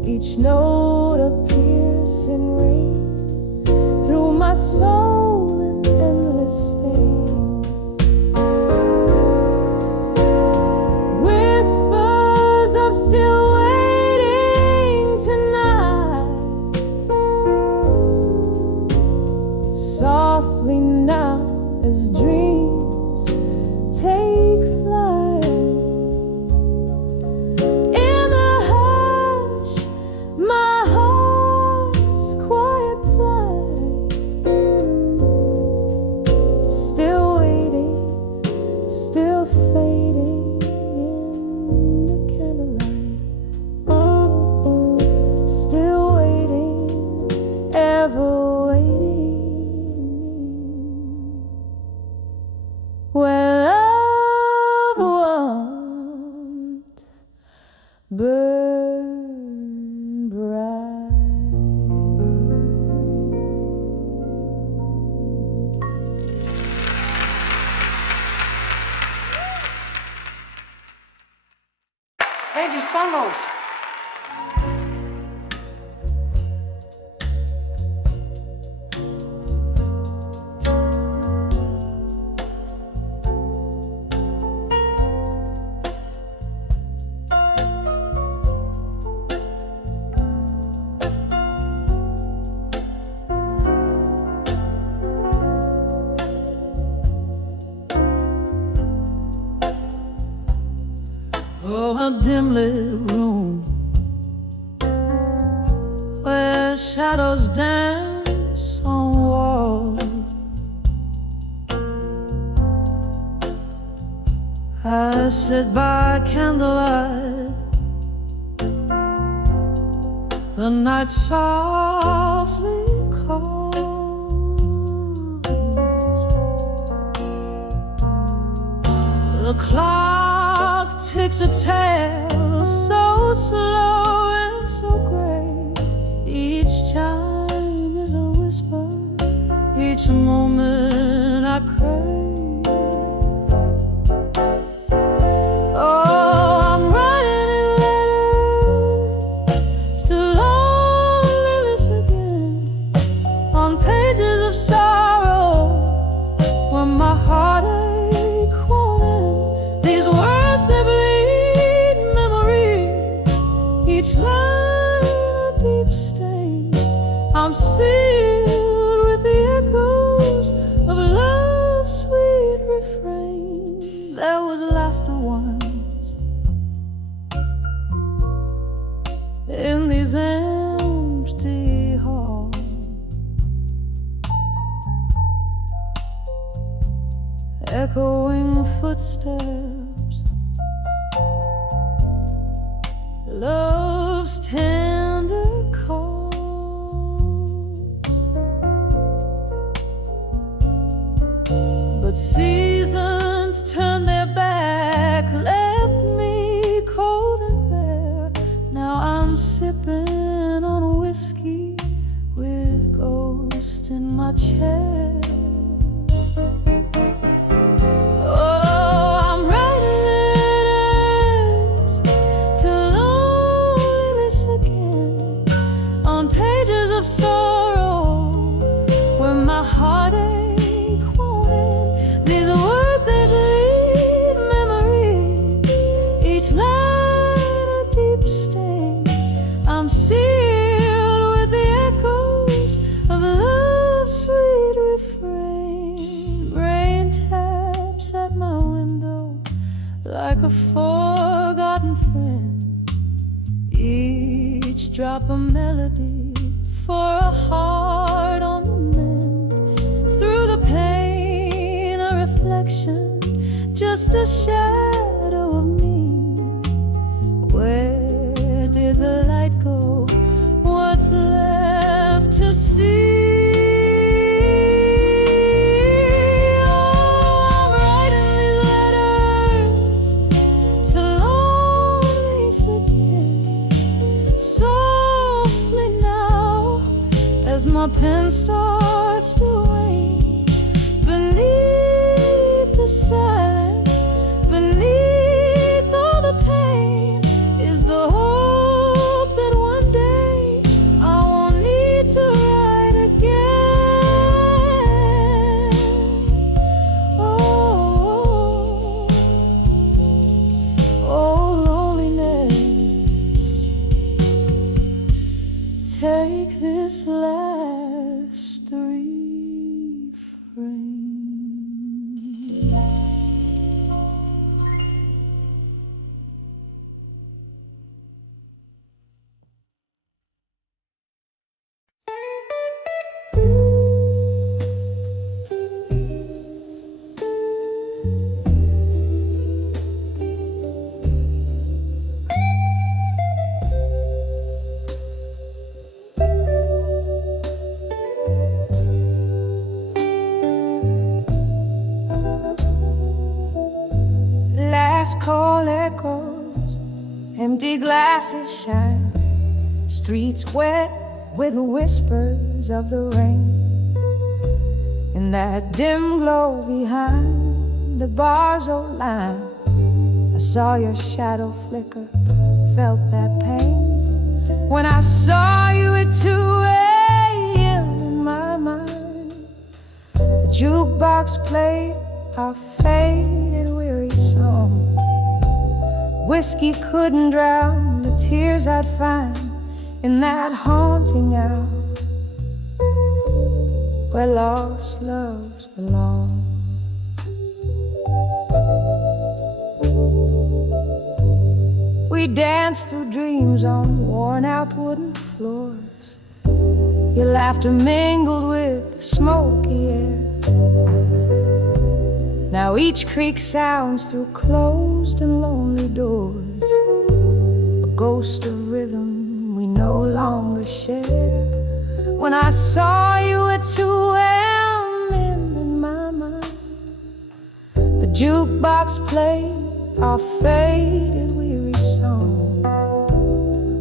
Each note a piercing ring through my soul in endless sting. Whispers of still waiting tonight, softly now as dreams take flight. In the hush, my heart's quiet plight, still waiting, still fading in the candlelight, still waiting, ever waiting. Where love won't burn bright. Renditions. Oh, a dim lit room where shadows dance on walls. I sit by candlelight, the night softly calls. The clock ticks a tale so slow and so great. Each chime is a whisper, each moment I crave. Oh, I'm writing in letters to loneliness again, on pages of sorrow where my heartache won't end. These words, they bleed memory, each line a deep stain. I'm sealed with the echoes of love's sweet refrain. There was laughter once in these empty halls, echoing footsteps, love's tender calls. But seasons turn their back I'm sipping on a whiskey with ghost in my chest. Oh, I'm writing letters to loneliness again, on pages of sorrow where my heartache won't end. These words that leave memory, each line a deep sting. I'm sealed with the echoes of love's sweet refrain. Rain taps at my window like a forgotten friend, each drop a melody for a heart on the mend. Through the pain, a reflection, just a shadow of me. Where did the light go? What's left to see? Oh, I'm writing these letters to loneliness again, softly now, as my pen starts to wane. Beneath the silence, beneath all the pain, is the hope that one day I won't need to write again. Oh, oh, loneliness, take this last refrain. Last call echoes, empty glasses shine, streets wet with whispers of the rain. In that dim glow behind the bar's old line, I saw your shadow flicker, felt that pain. When I saw you at 2 a.m. in my mind, the jukebox played our faded weary song. Whiskey couldn't drown the tears I'd find in that haunting hour where lost loves belong. We danced through dreams on worn-out wooden floors. Your laughter mingled with the smoky air. Now each creak sounds through closed and lonely doors, a ghost of rhythm we no longer share. When I saw you at 2 a.m. in my mind, the jukebox played our faded weary song.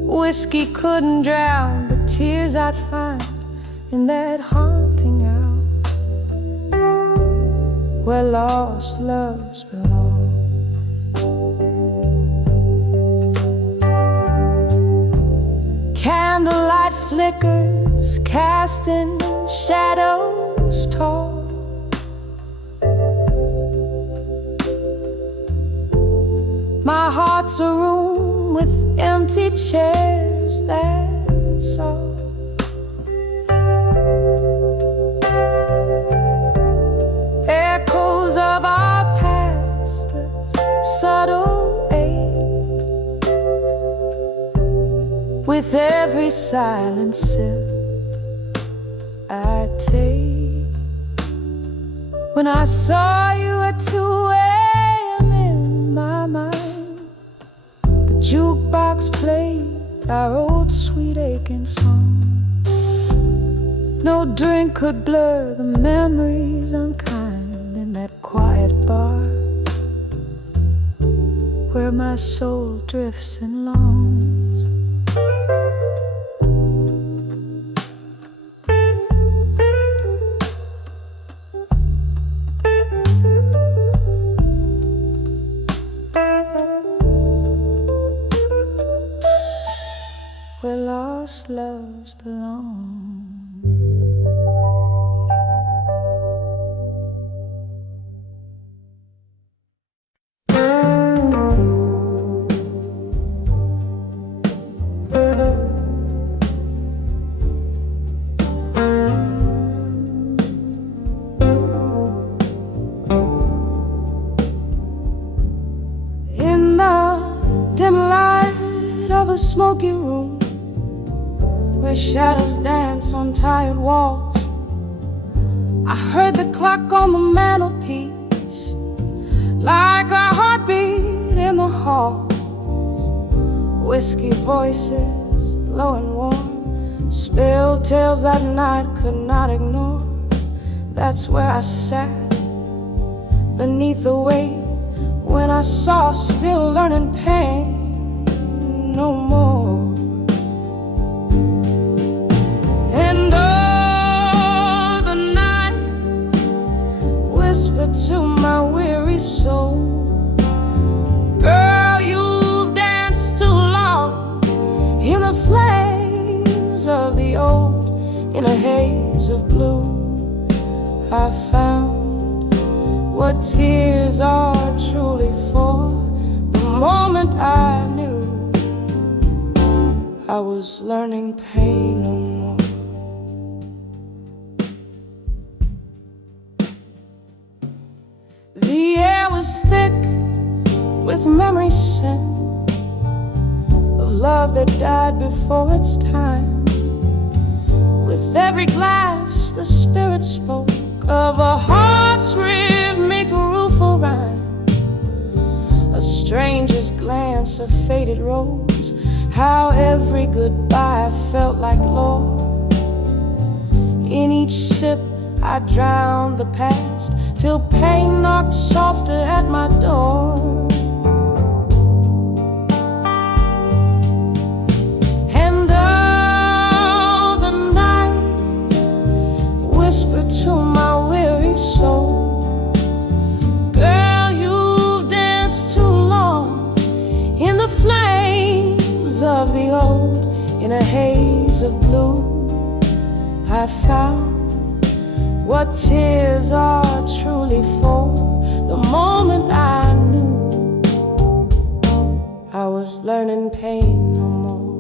Whiskey couldn't drown the tears I'd find in that haunting hour where lost loves belong. Candlelight flickers, casting shadows tall. My heart's a room with empty chairs, that's all. Echoes of our past, the subtle ache. With every silent sip I take. When I saw you at 2 a.m. in my mind, the jukebox played our old sweet aching song. No drink could blur the memories unkind in that quiet bar where my soul drifts and longs. past loves belong. Smoky room where shadows dance on tired walls. I heard the clock on the mantelpiece like a heartbeat in the halls. Whiskey voices, low and warm, spilled tales that night could not ignore. That's where I sat beneath the weight when I saw still learning pain no more. And oh, the night whispered to my weary soul, girl, you've danced too long in the flames of the old. In a haze of blue I found what tears are truly for. The moment I knew I was learning pain no more. The air was thick with memory scent of love that died before its time. With every glass the spirit spoke of a heart's rhythmic rueful rhyme. A stranger's glance, a faded rose, how every goodbye felt like lore. In each sip I drowned the past till pain knocked softer at my door. And oh, the night whispered to my weary soul, girl, you've danced too long in the flames of the old. In a haze of blue I found what tears are truly for. The moment I knew I was learning pain no more.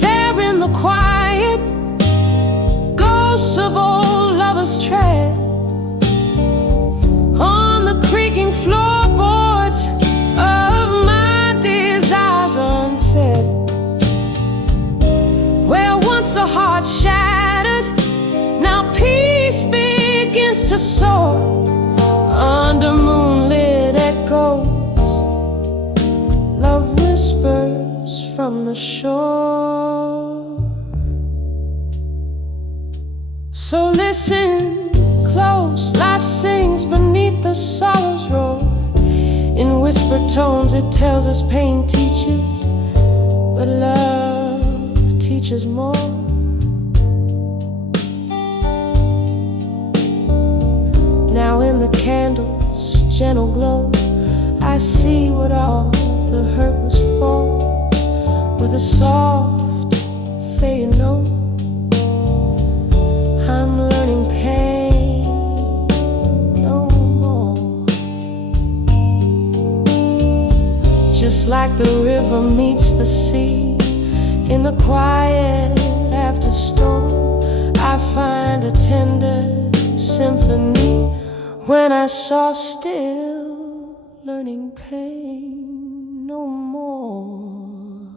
There in the quiet, ghosts of old lovers tread on the creaking floorboards of my desires unsaid. Where once a heart shattered, now peace begins to soar under moonlit echoes. Love whispers from the shore. So listen close, life sings beneath the sorrow's roar. In whispered tones it tells us pain teaches, but love teaches more. Now in the candle's gentle glow I see what all the hurt was for. With a soft fading note I'm learning pain no more. Just like the river meets the sea in the quiet after storm, I find a tender symphony when I saw still learning pain no more.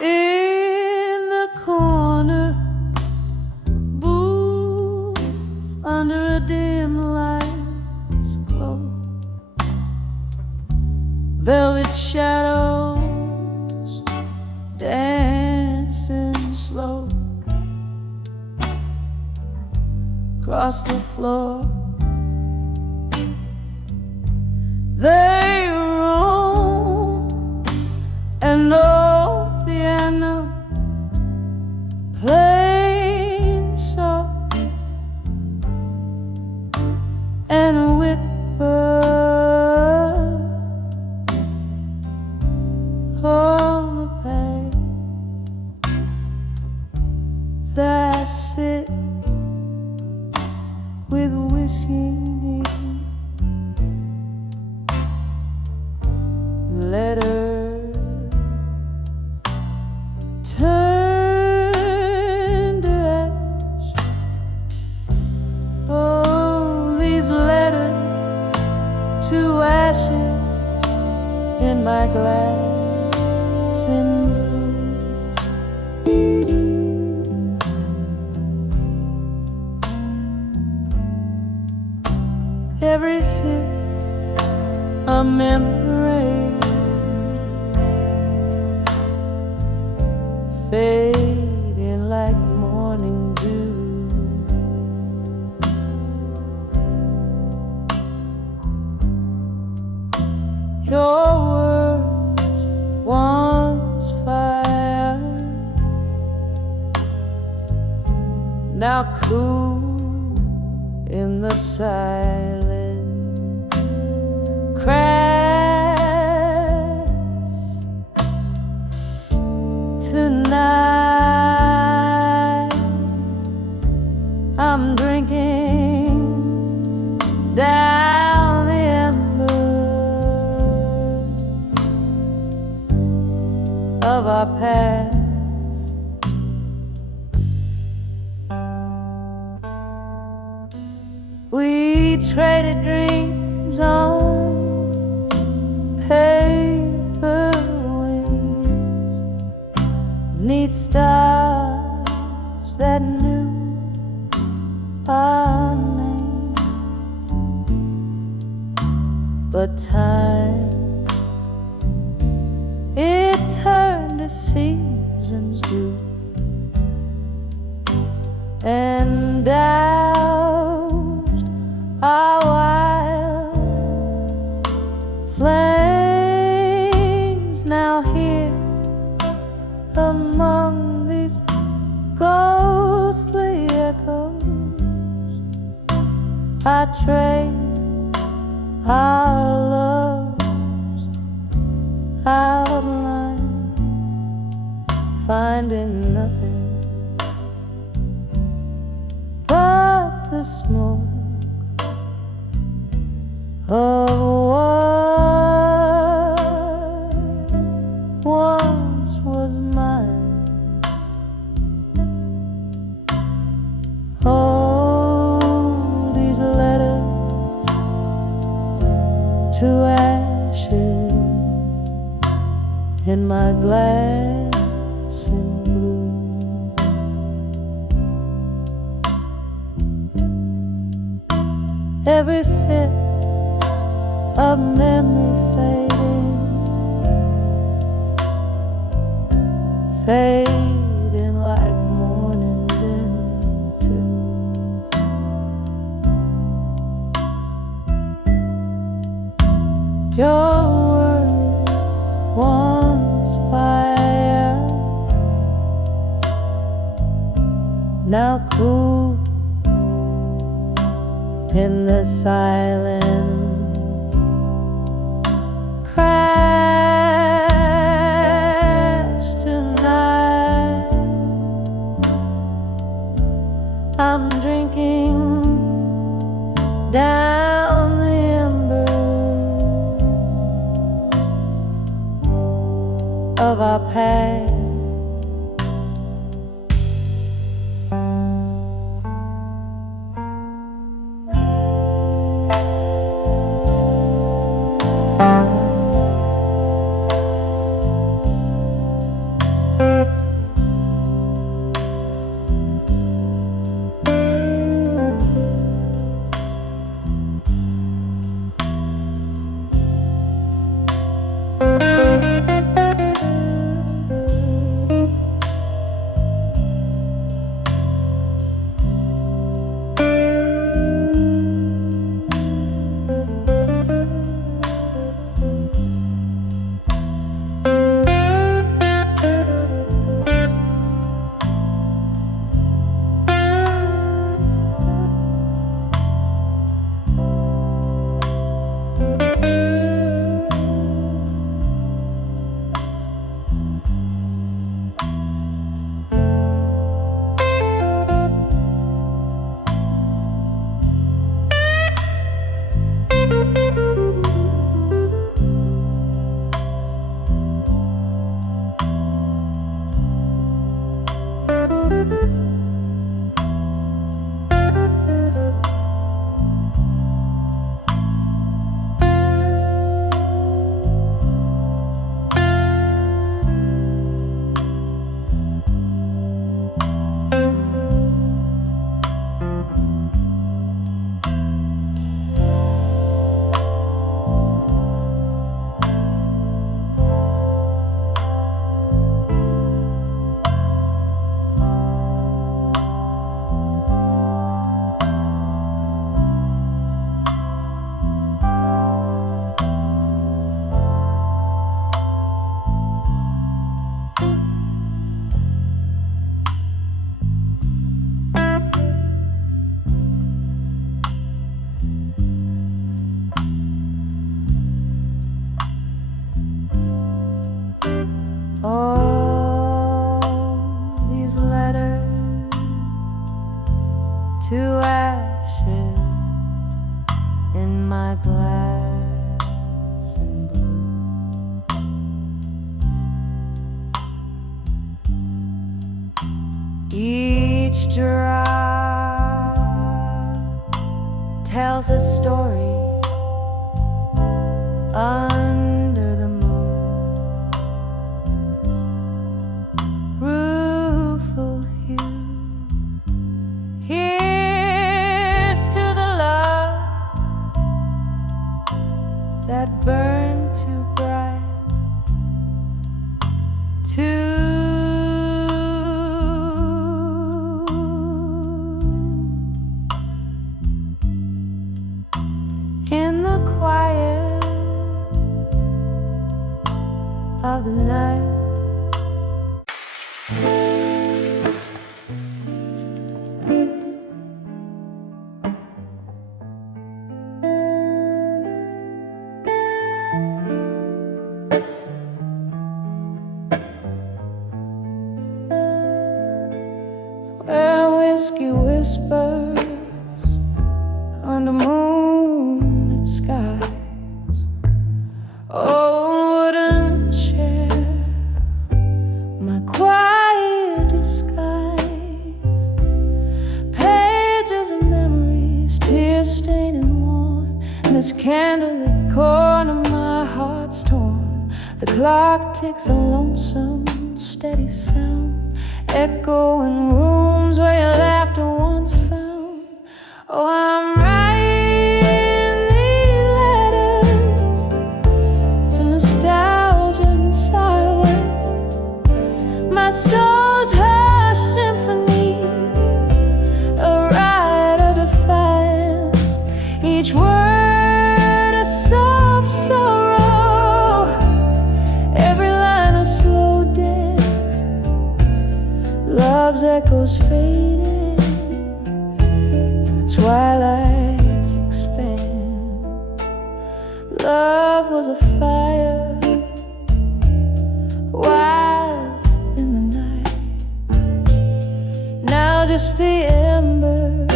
In the corner booth under a dim light's glow, velvet shadows dancing slow across the floor. They roam an old piano playing soft sit with whiskey, letters turn to ash. Oh, these letters to ashes in my glass in blue. Every sip a memory, fading like morning dew. Your words once fire, now cool in the silence. Crash tonight. I'm drinking down the embers of our past. We traded dreams on paper wings, neat stars that knew our names. But time, it turned to seasons do, and doused our wild flames. Now here among these ghostly echoes, I trace our love's outline, finding nothing but the smoke of what once was mine. Oh, these letters to ashes in my glass in blue. Every sip of memory fading like morning too. Your word once fire, now cool in the silence. Crash tonight. I'm drinking down the embers of our past. to ashes in my glass and blue. Each drop tells a story under the moon. Rueful hue, here's to the love that burned too bright, in the quiet of the night. Where whiskey whispers under moonlit skies, old wooden chair, my quiet disguise, pages of memories, tears stained and worn, and this candlelit corner my heart's torn. The clock ticks a lonesome, steady sound, echo in rooms where your laughter once found. Oh, I'm writing these letters to nostalgia and silence, my soul's hush symphony, a ride of defiance, each word a soft sorrow, every line a slow dance. Love's echoes fading, and the twilight's expand. Love was a fire, wild in the night. Now just the embers,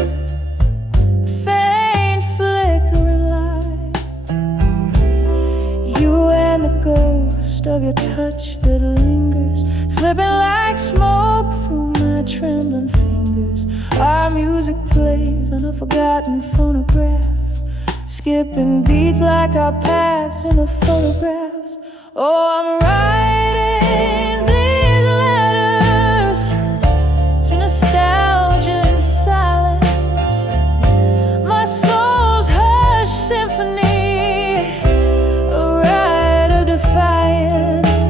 faint flickering light. You and the ghost of your touch that lingers, slipping like smoke through my trembling fingers. Our music plays on a forgotten phonograph, skipping beats like our paths in the photographs. Oh, I'm writing these letters to nostalgia and silence, my soul's hush symphony, a ride of defiance,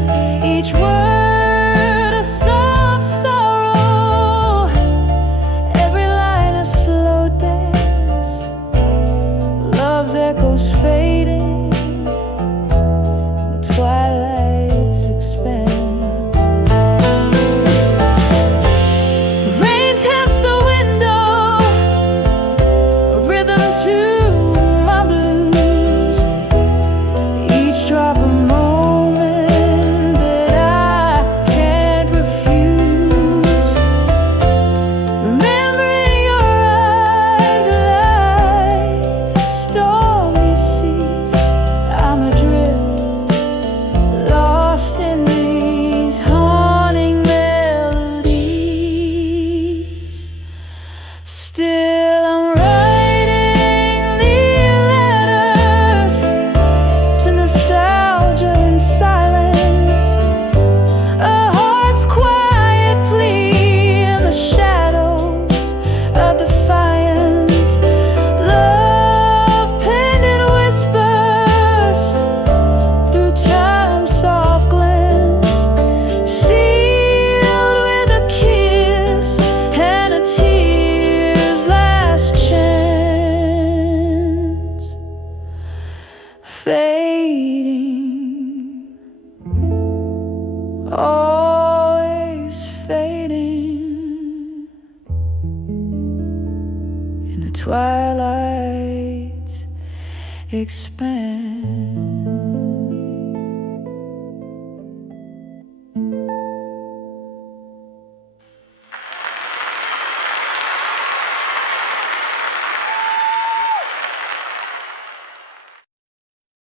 each word a soft sorrow, every line a slow dance. Love's echoes fading, the twilight's expanse. Rain taps the window, a rhythm to my blues, each drop a moment that I can't refuse. Remembering your eyes like stormy seas, I'm adrift, lost in these haunting melodies. Still I'm writing these letters to nostalgia and silence, a heart's quiet plea in the shadows of defiance. Love penned in whispers through time's soft glance, sealed with a kiss and a tear's last chance. Fading, always fading, in the twilight expanse.